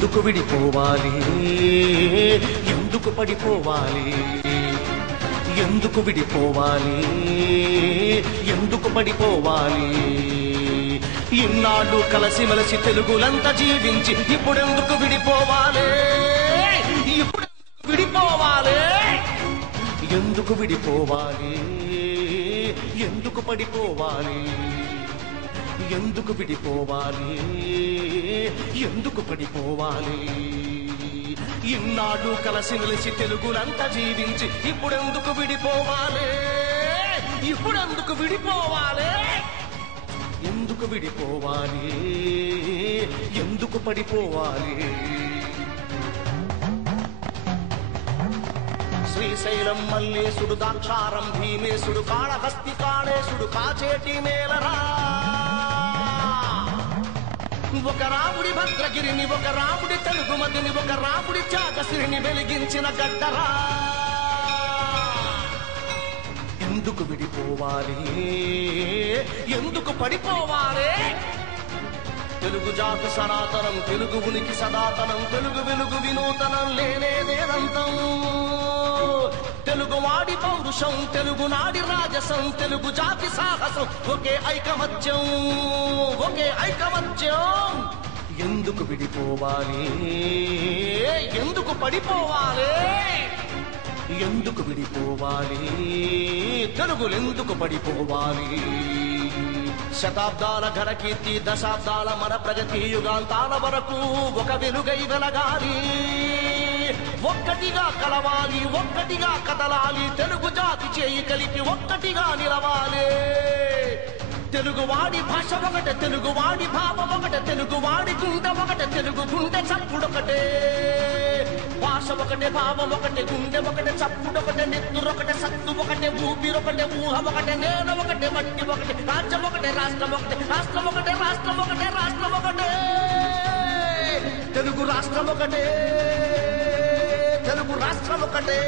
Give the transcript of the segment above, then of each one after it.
ఎందుకు విడిపోవాలి, ఎందుకు పడిపోవాలి, ఎందుకు విడిపోవాలి, ఎందుకు పడిపోవాలి. ఇన్నాళ్ళు కలసిమెలసి తెలుగులంతా జీవించి ఇప్పుడెందుకు విడిపోవాలి, ఇప్పుడెందుకు విడిపోవాలి, ఎందుకు విడిపోవాలి, ఎందుకు పడిపోవాలి, ఎందుకు విడిపోవాలి, ఎందుకు పడిపోవాలి. ఇన్నాళ్ళు కలసిమెలిసి తెలుగులంతా జీవించి ఇప్పుడెందుకు విడిపోవాలి, ఇప్పుడెందుకు విడిపోవాలి, ఎందుకు విడిపోవాలి, ఎందుకు పడిపోవాలి. శ్రీశైలం మల్లేశుడు దాక్షారం భీమేశుడు కాళహస్తి కాళేశుడు కాచేటి మేలరా. ఒక రాముడి భద్రగిరిని, ఒక రాముడి తెలుగుమతిని, ఒక రాముడి త్యాగశ్రీని వెలిగించిన గడ్డరా. ఎందుకు విడిపోవాలి, ఎందుకు పడిపోవాలి. తెలుగు జాతి సనాతనం, తెలుగు ఉనికి సనాతనం, తెలుగు వెలుగు వినూతనం, లేనేదేనంతం. తెలుగువాడి పౌరుషం, తెలుగునాడి రాజసం, తెలుగు జాతి సాహసం, ఒకే ఐకమత్యం, ఒకే ఐకమత్యం. ఎందుకు విడిపోవాలి, ఎందుకు పడిపోవాలి, ఎందుకు విడిపోవాలి, తెలుగులెందుకు పడిపోవాలి. శతాబ్దాల ఘనకీర్తి, దశాబ్దాల మన ప్రగతి, యుగాంతాల వరకు ఒక వెలుగై వెలగాలి. ఒక్కటిగా కలవాలి, ఒక్కటిగా కదలాలి, తెలుగు జాతి చేయి కలిపి ఒక్కటిగా నిలవాలి. తెలుగువాడి భాష ఒకటే, తెలుగువాడి భావం ఒకటే, తెలుగువాడి గుండె ఒకటే, తెలుగు గుండె చప్పుడొకటే. భాష ఒకటే, భావం ఒకటే, గుండె ఒకటే, చప్పుడొకటే, నెత్తురొకటే, సత్తు ఒకటే, ఊపిరొకటే, ఊహ ఒకటే, నేల ఒకటే, మట్టి ఒకటే, రాజ్యం ఒకటే, రాష్ట్రం ఒకటే, రాష్ట్రం ఒకటే, రాష్ట్రం ఒకటే, రాష్ట్రం ఒకటే. తెలుగు రాష్ట్రం ఒకటే, తెలుగు రాష్ట్రం ఒకటే.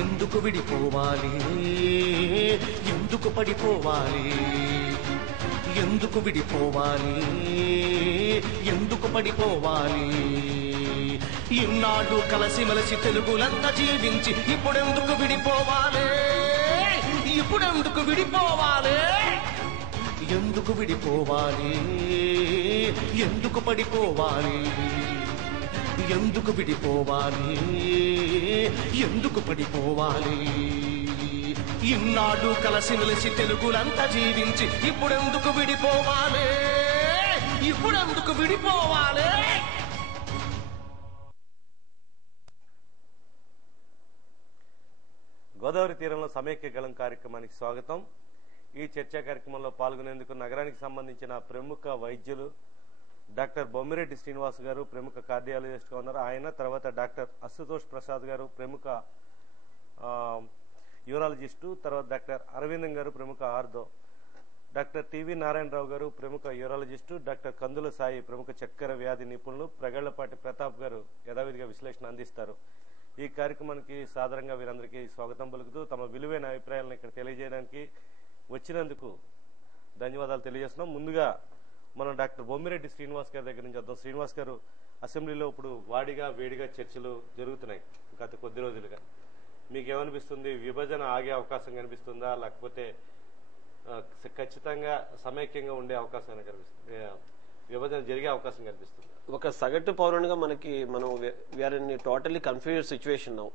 ఎందుకు విడిపోవాలి, ఎందుకు పడిపోవాలి, ఎందుకు విడిపోవాలి, ఎందుకు పడిపోవాలి. ఇన్నాళ్ళు కలసిమెలసి తెలుగులంతా జీవించి ఇప్పుడెందుకు విడిపోవాలి, ఇప్పుడెందుకు విడిపోవాలి, ఎందుకు విడిపోవాలి, ఎందుకు పడిపోవాలి, ఎందుకు విడిపోవాలి, ఎందుకు పడిపోవాలి. ఇన్నాళ్ళు కలసిమెలిసి తెలుగులంతా జీవించి ఇప్పుడెందుకు విడిపోవాలి, ఇప్పుడెందుకు విడిపోవాలి. గోదావరి తీరంలో సమైక్య గళం కార్యక్రమానికి స్వాగతం. ఈ చర్చా కార్యక్రమంలో పాల్గొనేందుకు నగరానికి సంబంధించిన ప్రముఖ వైద్యులు డాక్టర్ బొమ్మిరెడ్డి శ్రీనివాస్ గారు, ప్రముఖ కార్డియాలజిస్ట్ గా ఉన్నారు ఆయన. తర్వాత డాక్టర్ అశుతోష్ ప్రసాద్ గారు, ప్రముఖ యూరాలజిస్టు. తర్వాత డాక్టర్ అరవిందం గారు, ప్రముఖ ఆర్థో. డాక్టర్ టివి నారాయణరావు గారు, ప్రముఖ యూరాలజిస్టు. డాక్టర్ కందుల సాయి, ప్రముఖ చక్కెర వ్యాధి నిపుణులు. ప్రగళ్లపాటి ప్రతాప్ గారు యథావిధిగా విశ్లేషణ అందిస్తారు. ఈ కార్యక్రమానికి సాధారణంగా వీరందరికీ స్వాగతం పలుకుతూ తమ విలువైన అభిప్రాయాలను ఇక్కడ తెలియజేయడానికి వచ్చినందుకు ధన్యవాదాలు తెలియజేస్తున్నాం. ముందుగా మనం డాక్టర్ బొమ్మిరెడ్డి శ్రీనివాస్ గారి దగ్గర నుంచి వద్దాం. శ్రీనివాస్ గారు, అసెంబ్లీలో ఇప్పుడు వాడిగా వేడిగా చర్చలు జరుగుతున్నాయి గత కొద్ది రోజులుగా. మీకేమనిపిస్తుంది? విభజన ఆగే అవకాశం కనిపిస్తుందా, లేకపోతే ఖచ్చితంగా సమైక్యంగా ఉండే అవకాశం కనిపిస్తుంది, విభజన జరిగే అవకాశం కనిపిస్తుంది? ఒక సగటు పౌరునిగా మనం we are in totally confused situation now.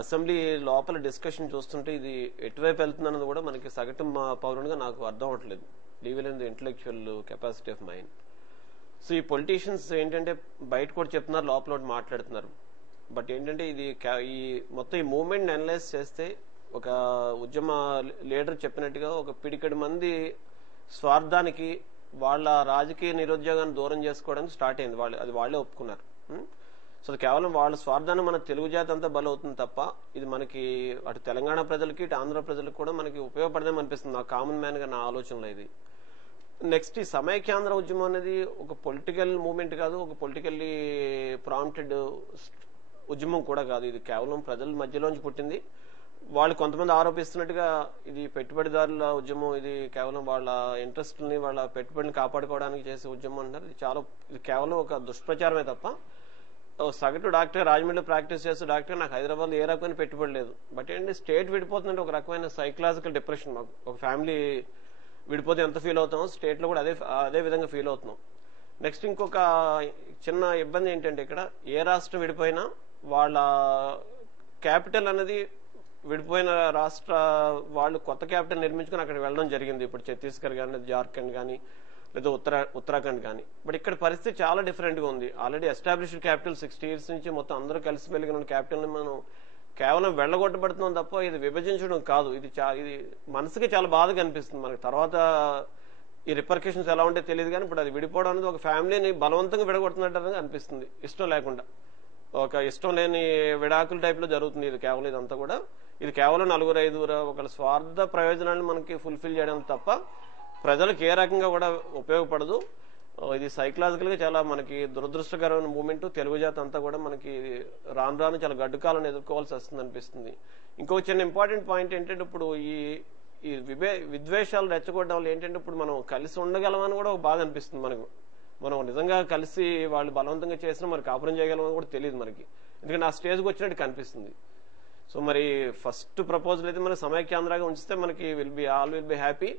Assembly లోపల డిస్కషన్ చూస్తుంటే ఇది ఎటువైపు వెళ్తుందన్నది కూడా మనకి సగటు పౌరునిగా నాకు అర్థం అవట్లేదు. Level in the intellectual capacity of mind. So ఈ పొలిటీషియన్స్ ఏంటంటే బయట కూడా చెప్తున్నారు, లోపల మాట్లాడుతున్నారు. బట్ ఏంటంటే ఇది ఈ మొత్తం ఈ మూవ్మెంట్ అనలైజ్ చేస్తే ఒక ఉద్యమ లీడర్ చెప్పినట్టుగా ఒక పిడికడి మంది స్వార్థానికి వాళ్ళ రాజకీయ నిరుద్యోగాన్ని దూరం చేసుకోవడానికి స్టార్ట్ అయింది. అది వాళ్ళే ఒప్పుకున్నారు. సో కేవలం వాళ్ళ స్వార్థాన్ని మన తెలుగు జాతి అంతా బలవుతుంది తప్ప ఇది మనకి అటు తెలంగాణ ప్రజలకి ఇటు ఆంధ్ర ప్రజలకు కూడా మనకి ఉపయోగపడదేమో అనిపిస్తుంది నా కామన్ మ్యాన్ గా నా ఆలోచనలో. ఇది నెక్స్ట్ ఈ సమైక్యాంధ్ర ఉద్యమం అనేది ఒక పొలిటికల్ మూవ్మెంట్ కాదు, ఒక పొలిటికల్లీ ప్రాంప్టెడ్ ఉద్యమం కూడా కాదు. ఇది కేవలం ప్రజల మధ్యలోంచి పుట్టింది. వాళ్ళు కొంతమంది ఆరోపిస్తున్నట్టుగా ఇది పెట్టుబడిదారుల ఉద్యమం, ఇది కేవలం వాళ్ళ ఇంట్రెస్ట్ ని వాళ్ళ పెట్టుబడిని కాపాడుకోవడానికి చేసే ఉద్యమం అంటారు. ఇది కేవలం ఒక దుష్ప్రచారమే తప్ప సగటు డాక్టర్ రాజమండ్రిలో ప్రాక్టీస్ చేస్తూ డాక్టర్ నాకు హైదరాబాద్ ఏ రకమైన పెట్టుబడి లేదు. బట్ ఏంటి స్టేట్ విడిపోతుందంటే ఒక రకమైన సైకలాజికల్ డిప్రెషన్. మాకు ఒక ఫ్యామిలీ విడిపోతే ఎంత ఫీల్ అవుతామో స్టేట్ లో కూడా అదే విధంగా ఫీల్ అవుతున్నాం. నెక్స్ట్ ఇంకొక చిన్న ఇబ్బంది ఏంటంటే ఇక్కడ ఏ రాష్ట్రం విడిపోయినా వాళ్ళ క్యాపిటల్ అనేది విడిపోయిన రాష్ట్ర వాళ్ళు కొత్త క్యాపిటల్ నిర్మించుకుని అక్కడ వెళ్ళడం జరిగింది. ఇప్పుడు ఛత్తీస్గఢ్ కానీ జార్ఖండ్ కానీ లేదా ఉత్తరాఖండ్ కానీ. బట్ ఇక్కడ పరిస్థితి చాలా డిఫరెంట్ గా ఉంది. ఆల్రెడీ ఎస్టాబ్లిష్డ్ క్యాపిటల్ 60 years నుంచి మొత్తం అందరూ కలిసి మెలిగిన క్యాపిటల్ ని మనం కేవలం వెళ్ళగొట్టబడుతున్నాం తప్ప ఇది విభజించడం కాదు. ఇది మనసుకి చాలా బాధగా అనిపిస్తుంది మనకి. తర్వాత ఈ రిపర్కేషన్స్ ఎలా ఉంటే తెలియదు కానీ ఇప్పుడు అది విడిపోవడం అనేది ఒక ఫ్యామిలీని బలవంతంగా విడగొడుతున్నట్టు అనిపిస్తుంది, ఇష్టం లేకుండా. ఒక ఇష్టం లేని విడాకుల టైప్ లో జరుగుతుంది ఇది కేవలం. ఇదంతా కూడా ఇది కేవలం 4-5 ఒకళ్ళ స్వార్థ ప్రయోజనాలను మనకి ఫుల్ఫిల్ చేయడం తప్ప ప్రజలకు ఏ రకంగా కూడా ఉపయోగపడదు. ఇది సైకలాజికల్ గా చాలా మనకి దురదృష్టకరమైన మూమెంట్. తెలుగు జాతి అంతా కూడా మనకి రాను రాను చాలా గడ్డుకాలను ఎదుర్కోవాల్సి వస్తుంది అనిపిస్తుంది. ఇంకొక చిన్న ఇంపార్టెంట్ పాయింట్ ఏంటంటే ఇప్పుడు ఈ విద్వేషాలు రెచ్చగొట్టడం వల్ల ఏంటంటే ఇప్పుడు మనం కలిసి ఉండగలమని కూడా ఒక బాధ అనిపిస్తుంది మనకు. మనం నిజంగా కలిసి వాళ్ళు బలవంతంగా చేసినా మరి కాపురం చేయగలమని కూడా తెలియదు మనకి. ఎందుకంటే ఆ స్టేజ్కి వచ్చినట్టు కనిపిస్తుంది. సో మరి ఫస్ట్ ప్రపోజల్ అయితే మనం సమైక్యాంధ్రగా ఉంచితే మనకి విల్ బి హ్యాపీ.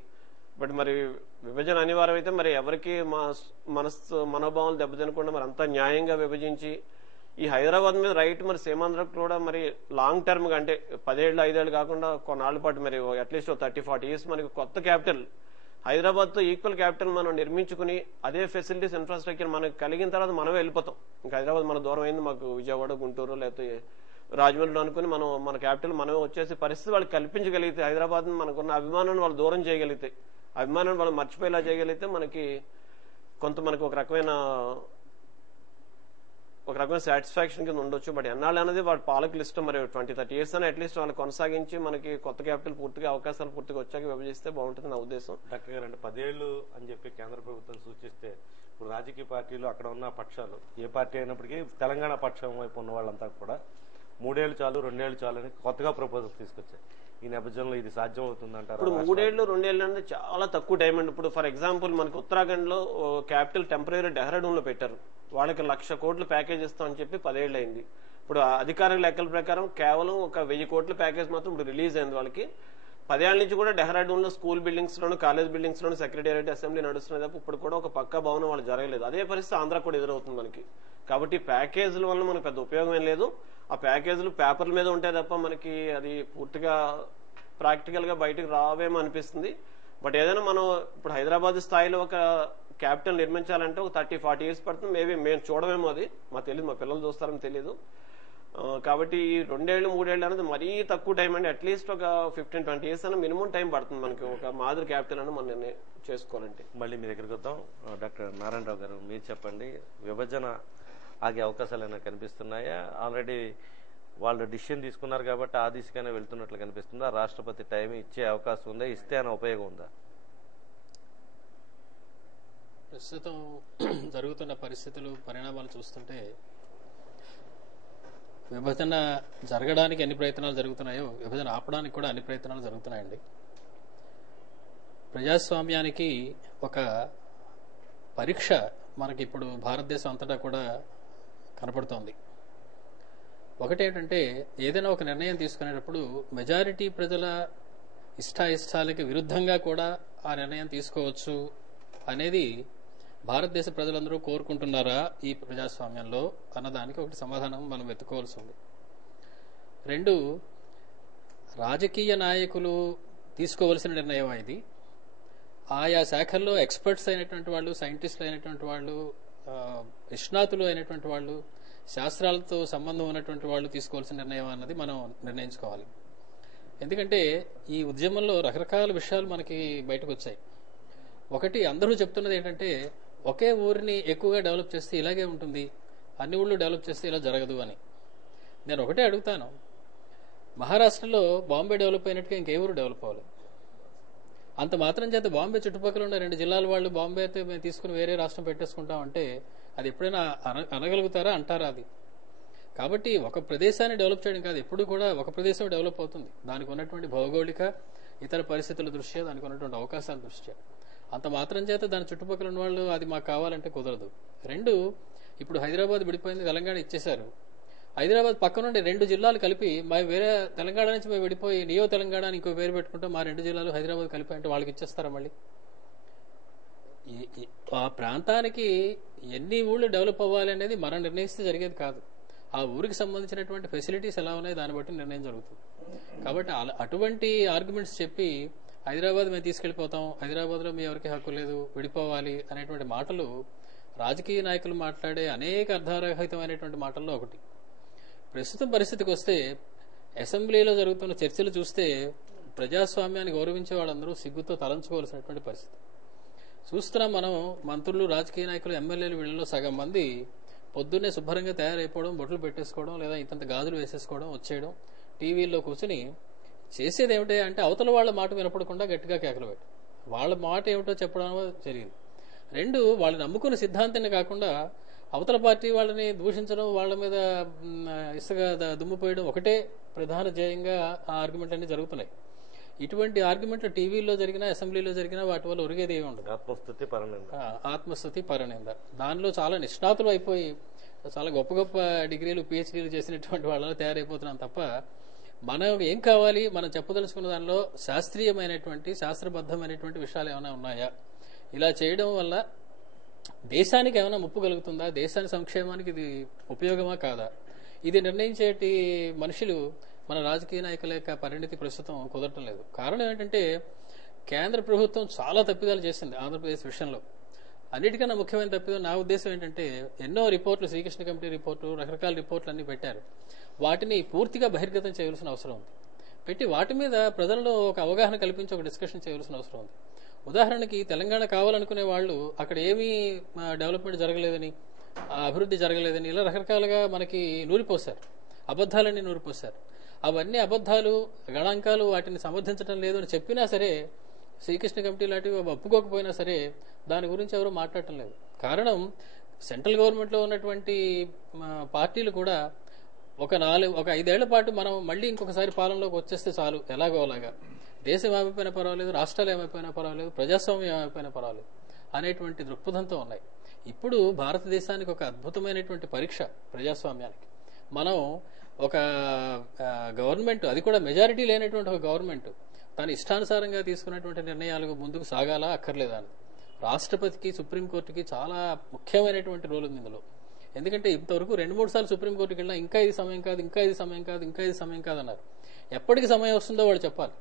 బట్ మరి విభజన అనివార్యం అయితే మరి ఎవరికి మనోభావాలు దెబ్బతినకుండా మరి అంతా న్యాయంగా విభజించి ఈ హైదరాబాద్ మీద రైట్ మరి సీమాంధ్రకు కూడా మరి లాంగ్ టర్మ్ గా అంటే 10 ఏళ్ళు 5 ఏళ్ళు కాకుండా కొన్నాళ్ళ పాటు మరి అట్లీస్ట్ 30-40 years మనకి కొత్త క్యాపిటల్ హైదరాబాద్ తో ఈక్వల్ క్యాపిటల్ మనం నిర్మించుకుని అదే ఫెసిలిటీస్ ఇన్ఫ్రాస్ట్రక్చర్ మనకు కలిగిన తర్వాత మనమే వెళ్ళిపోతాం. ఇంకా హైదరాబాద్ మన దూరం అయింది, మాకు విజయవాడ గుంటూరు లేకపోతే రాజమండ్రిలో అనుకుని మనం మన క్యాపిటల్ మనమే వచ్చేసి పరిస్థితి వాళ్ళు కల్పించగలిగితే హైదరాబాద్ మనకున్న అభిమానాన్ని వాళ్ళు దూరం చేయగలిగితే, అభిమానాన్ని వాళ్ళు మర్చిపోయేలా చేయగలిగితే మనకి మనకు ఒక రకమైన సాటిస్ఫాక్షన్ కింద ఉండొచ్చు. బట్ ఎన్నాళ్ళు అనేది వాళ్ళ పాలకులు ఇష్టం. మరి 20-30 years అని అట్లీస్ట్ వాళ్ళు కొనసాగించి మనకి కొత్త క్యాపిటల్ పూర్తిగా అవకాశాలు పూర్తిగా వచ్చాక విభజిస్తే బాగుంటుంది నా ఉద్దేశం. డాక్టర్ గారు అంటే 10 ఏళ్ళు అని చెప్పి కేంద్ర ప్రభుత్వం సూచిస్తే ఇప్పుడు రాజకీయ పార్టీలు అక్కడ ఉన్న పక్షాలు ఏ పార్టీ అయినప్పటికీ తెలంగాణ పక్షం వైపు ఉన్న వాళ్ళంతా కూడా 3 ఏళ్ళు చాలు 2 ఏళ్ళు చాలు అని కొత్తగా ప్రపోజల్ తీసుకొచ్చారు. ఈ నేపథ్యంలో ఇది సాధ్యం అవుతుందంటారు? ఇప్పుడు 3 ఏళ్ళు 2 ఏళ్ళు అనేది చాలా తక్కువ టైం అండి. ఇప్పుడు ఫర్ ఎగ్జాంపుల్ మనకి ఉత్తరాఖండ్ లో క్యాపిటల్ టెంపరీ డెహ్రాడూన్ లో పెట్టారు. వాళ్ళకి 1,00,000 కోట్ల ప్యాకేజ్ ఇస్తామని చెప్పి 10 ఏళ్ళు అయింది. ఇప్పుడు అధికారిక లెక్కల ప్రకారం కేవలం ఒక 1,000 కోట్ల ప్యాకేజ్ మాత్రం ఇప్పుడు రిలీజ్ అయింది వాళ్ళకి. 10 ఏళ్ల నుంచి కూడా డెహ్రాడూన్ లో స్కూల్ బిల్డింగ్స్ లోను కాలేజ్ బిల్డింగ్స్ లోను సెక్రటేరియట్ అసెంబ్లీ నడుస్తున్నది తప్ప ఇప్పుడు కూడా ఒక పక్కా భవనం వాళ్ళు జరగలేదు. అదే పరిస్థితి ఆంధ్ర కూడా ఎదురవుతుంది మనకి. కాబట్టి ప్యాకేజీల వల్ల మనకు పెద్ద ఉపయోగం ఏం లేదు. ఆ ప్యాకేజీలు పేపర్ల మీద ఉంటాయి తప్ప మనకి అది పూర్తిగా ప్రాక్టికల్ గా బయటకు రావేమో అనిపిస్తుంది. బట్ ఏదైనా మనం ఇప్పుడు హైదరాబాద్ స్థాయిలో ఒక క్యాపిటల్ నిర్మించాలంటే ఒక 30-40 years పడుతుంది. మేబీ మేము చూడమేమో, అది మాకు తెలియదు, మా పిల్లలు చూస్తారని తెలియదు. కాబట్టి 2 ఏళ్ళు 3 ఏళ్ళు అనేది మరీ తక్కువ టైం అండి. అట్లీస్ట్ ఒక 15-20 years అని మినిమం టైం పడుతుంది మనకి ఒక మాదిరి క్యాపిటల్ అని మనం చేసుకోవాలంటే. మళ్ళీ మీ దగ్గరికి వద్దాం. డాక్టర్ నారాయణరావు గారు మీరు చెప్పండి, విభజన ఆగే అవకాశాలు ఏమైనా కనిపిస్తున్నాయా? ఆల్రెడీ వాళ్ళు డిసిషన్ తీసుకున్నారు కాబట్టి ఆ దిశగానే వెళ్తున్నట్లు కనిపిస్తుందా? రాష్ట్రపతి టైం ఇచ్చే అవకాశం ఉందా? ఇస్తే అనే ఉపయోగం ఉందా? ప్రస్తుతం జరుగుతున్న పరిస్థితులు పరిణామాలు చూస్తుంటే విభజన జరగడానికి ఎన్ని ప్రయత్నాలు జరుగుతున్నాయో విభజన ఆపడానికి కూడా అన్ని ప్రయత్నాలు జరుగుతున్నాయండి. ప్రజాస్వామ్యానికి ఒక పరీక్ష మనకి ఇప్పుడు భారతదేశం అంతటా కూడా కనపడుతోంది. ఒకటేంటంటే ఏదైనా ఒక నిర్ణయం తీసుకునేటప్పుడు మెజారిటీ ప్రజల ఇష్టాయిష్టాలకి విరుద్ధంగా కూడా ఆ నిర్ణయం తీసుకోవచ్చు అనేది భారతదేశ ప్రజలందరూ కోరుకుంటున్నారా ఈ ప్రజాస్వామ్యంలో అన్నదానికి ఒకటి సమాధానం మనం వెతుక్కోవాల్సి ఉంది. 2, రాజకీయ నాయకులు తీసుకోవలసిన నిర్ణయం ఇది. ఆయా శాఖల్లో ఎక్స్పర్ట్స్ అయినటువంటి వాళ్ళు, సైంటిస్టులు అయినటువంటి వాళ్ళు, నిష్ణాతులు అయినటువంటి వాళ్ళు, శాస్త్రాలతో సంబంధం ఉన్నటువంటి వాళ్ళు తీసుకోవాల్సిన నిర్ణయం అన్నది మనం నిర్ణయించుకోవాలి. ఎందుకంటే ఈ ఉద్యమంలో రకరకాల విషయాలు మనకి బయటకు వచ్చాయి. ఒకటి, అందరూ చెప్తున్నది ఏంటంటే ఒకే ఊరిని ఎక్కువగా డెవలప్ చేస్తే ఇలాగే ఉంటుంది, అన్ని ఊళ్ళు డెవలప్ చేస్తే ఇలా జరగదు అని. నేను ఒకటే అడుగుతాను, మహారాష్ట్రలో బాంబే డెవలప్ అయినట్టుగా ఇంకే ఊరు డెవలప్ అవ్వాలి? అంత మాత్రం చేత బాంబే చుట్టుపక్కల ఉన్న 2 జిల్లాల వాళ్ళు బాంబే అయితే మేము తీసుకుని వేరే రాష్ట్రం పెట్టేసుకుంటాం అంటే అది ఎప్పుడైనా అనగలుగుతారా? అంటారా? అది కాబట్టి ఒక ప్రదేశాన్ని డెవలప్ చేయడం కాదు, ఎప్పుడు కూడా ఒక ప్రదేశం డెవలప్ అవుతుంది దానికి ఉన్నటువంటి భౌగోళిక ఇతర పరిస్థితుల దృష్ట్యా, దానికి ఉన్నటువంటి అవకాశాల దృష్ట్యా. అంత మాత్రం చేత దాని చుట్టుపక్కల ఉన్న వాళ్ళు అది మాకు కావాలంటే కుదరదు. రెండు, ఇప్పుడు హైదరాబాద్ విడిపోయింది, తెలంగాణ ఇచ్చేశారు. హైదరాబాద్ పక్క నుండి 2 జిల్లాలు కలిపి మా వేరే తెలంగాణ నుంచి మేము విడిపోయి నియో తెలంగాణ అని ఇంకో పేరు పెట్టుకుంటాం, మా 2 జిల్లాలు హైదరాబాద్ కలిపి అంటే వాళ్ళకి ఇచ్చేస్తారా? మళ్ళీ ఆ ప్రాంతానికి ఎన్ని ఊళ్ళు డెవలప్ అవ్వాలి అనేది మనం నిర్ణయిస్తే జరిగేది కాదు. ఆ ఊరికి సంబంధించినటువంటి ఫెసిలిటీస్ ఎలా ఉన్నాయి దాన్ని బట్టి నిర్ణయం జరుగుతుంది. కాబట్టి అటువంటి ఆర్గ్యుమెంట్స్ చెప్పి హైదరాబాద్ మేము తీసుకెళ్లిపోతాం, హైదరాబాద్ లో మీ ఎవరికి హక్కు లేదు, విడిపోవాలి అనేటువంటి మాటలు రాజకీయ నాయకులు మాట్లాడే అనేక అర్ధరహితమైనటువంటి మాటల్లో ఒకటి. ప్రస్తుతం పరిస్థితికి వస్తే అసెంబ్లీలో జరుగుతున్న చర్చలు చూస్తే ప్రజాస్వామ్యాన్ని గౌరవించే వాళ్ళందరూ సిగ్గుతో తలంచుకోవాల్సినటువంటి పరిస్థితి చూస్తున్నాం. మనం మంత్రులు, రాజకీయ నాయకులు, ఎమ్మెల్యేలు వీళ్ళలో సగం మంది పొద్దున్నే శుభ్రంగా తయారైపోవడం, బొట్లు పెట్టేసుకోవడం, లేదా ఇంతంత గాజులు వేసేసుకోవడం, వచ్చేయడం, టీవీల్లో కూర్చుని చేసేది ఏమిటి అంటే అవతల వాళ్ళ మాట వినపడకుండా గట్టిగా కేకలు పెట్టడం, వాళ్ళ మాట ఏమిటో చెప్పడం జరిగింది. రెండు, వాళ్ళు నమ్ముకున్న సిద్ధాంతాన్ని కాకుండా అవతల పార్టీ వాళ్ళని దూషించడం, వాళ్ళ మీద ఇసుక దుమ్ముపోయడం ఒకటే ప్రధాన ధ్యేయంగా ఆ ఆర్గ్యుమెంట్ అన్ని జరుగుతున్నాయి. ఇటువంటి ఆర్గ్యుమెంట్లు టీవీలో జరిగినా, అసెంబ్లీలో జరిగినా వాటి వల్ల ఒరిగేది ఏమి ఉండదు. ఆత్మస్థుతి పరనింద. దానిలో చాలా నిష్ణాతులు అయిపోయి చాలా గొప్ప గొప్ప డిగ్రీలు, పిహెచ్డీలు చేసినటువంటి వాళ్ళలో తయారైపోతున్నాం తప్ప మనం ఏం కావాలి, మనం చెప్పదలుచుకున్న దానిలో శాస్త్రీయమైనటువంటి, శాస్త్రబద్ధమైనటువంటి విషయాలు ఏమైనా ఉన్నాయా, ఇలా చేయడం వల్ల దేశానికి ఏమైనా ముప్పు కలుగుతుందా, దేశానికి సంక్షేమానికి ఇది ఉపయోగమా కాదా, ఇది నిర్ణయించేటి మనుషులు మన రాజకీయ నాయకుల యొక్క పరిణితి ప్రస్తుతం కుదరటం లేదు. కారణం ఏంటంటే కేంద్ర ప్రభుత్వం చాలా తప్పిదాలు చేసింది ఆంధ్రప్రదేశ్ విషయంలో. అన్నిటికన్నా ముఖ్యమైన తప్పిదం నా ఉద్దేశం ఏంటంటే ఎన్నో రిపోర్టులు, శ్రీకృష్ణ కమిటీ రిపోర్టు, రకరకాల రిపోర్టులు అన్ని పెట్టారు. వాటిని పూర్తిగా బహిర్గతం చేయవలసిన అవసరం ఉంది. పెట్టి వాటి మీద ప్రజల్లో ఒక అవగాహన కల్పించి ఒక డిస్కషన్ చేయవలసిన అవసరం ఉంది. ఉదాహరణకి తెలంగాణ కావాలనుకునే వాళ్ళు అక్కడ ఏమీ డెవలప్మెంట్ జరగలేదని, అభివృద్ధి జరగలేదని ఇలా రకరకాలుగా మనకి నూరిపోశారు, అబద్ధాలన్నీ నూరిపోశారు. అవన్నీ అబద్ధాలు, గణాంకాలు వాటిని సమర్థించడం లేదు అని చెప్పినా సరే, శ్రీకృష్ణ కమిటీ లాంటివి ఒప్పుకోకపోయినా సరే దాని గురించి ఎవరు మాట్లాడటం లేదు. కారణం సెంట్రల్ గవర్నమెంట్ లో ఉన్నటువంటి పార్టీలు కూడా ఒక 5 ఏళ్ల పాటు మనం మళ్ళీ ఇంకొకసారి పాలనలోకి వచ్చేస్తే చాలు, ఎలాగో అలాగా దేశం ఏమైపోయినా పర్వాలేదు, రాష్ట్రాలు ఏమైపోయినా పర్వాలేదు, ప్రజాస్వామ్యం ఏమైపోయినా పర్వాలేదు అనేటువంటి దృక్పథంతో ఉన్నాయి. ఇప్పుడు భారతదేశానికి ఒక అద్భుతమైనటువంటి పరీక్ష ప్రజాస్వామ్యానికి. మనం ఒక గవర్నమెంట్, అది కూడా మెజారిటీ లేనటువంటి ఒక గవర్నమెంట్ తన ఇష్టానుసారంగా తీసుకున్నటువంటి నిర్ణయాలకు ముందుకు సాగాలా అక్కర్లేదా అని. రాష్ట్రపతికి, సుప్రీంకోర్టుకి చాలా ముఖ్యమైనటువంటి రోల్ ఉంది ఇందులో. ఎందుకంటే ఇంతవరకు 2-3 సార్లు సుప్రీంకోర్టుకి వెళ్ళినా ఇంకా ఇది సమయం కాదు, ఇంకా ఇది సమయం కాదు, ఇంకా ఇది సమయం కాదు అన్నారు. ఎప్పటికి సమయం వస్తుందో వాళ్ళు చెప్పాలి.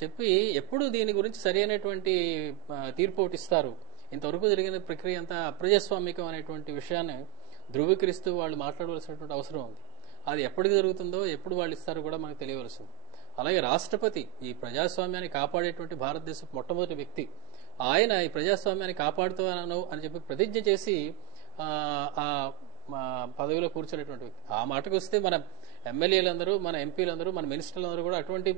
చెప్పి ఎప్పుడు దీని గురించి సరైనటువంటి తీర్పు ఒకటి ఇస్తారు. ఇంతవరకు జరిగిన ప్రక్రియ అంతా అప్రజాస్వామికం అనేటువంటి విషయాన్ని ధృవీకరిస్తూ వాళ్ళు మాట్లాడవలసినటువంటి అవసరం ఉంది. అది ఎప్పటికి జరుగుతుందో, ఎప్పుడు వాళ్ళు ఇస్తారో కూడా మనకు తెలియవలసింది. అలాగే రాష్ట్రపతి ఈ ప్రజాస్వామ్యాన్ని కాపాడేటువంటి భారతదేశ మొట్టమొదటి వ్యక్తి. ఆయన ఈ ప్రజాస్వామ్యాన్ని కాపాడుతాను అని చెప్పి ప్రతిజ్ఞ చేసి ఆ పదవిలో కూర్చున్నటువంటి వ్యక్తి. ఆ మాటకు వస్తే మన ఎమ్మెల్యేలందరూ, మన ఎంపీలందరూ, మన మినిస్టర్లందరూ కూడా అటువంటి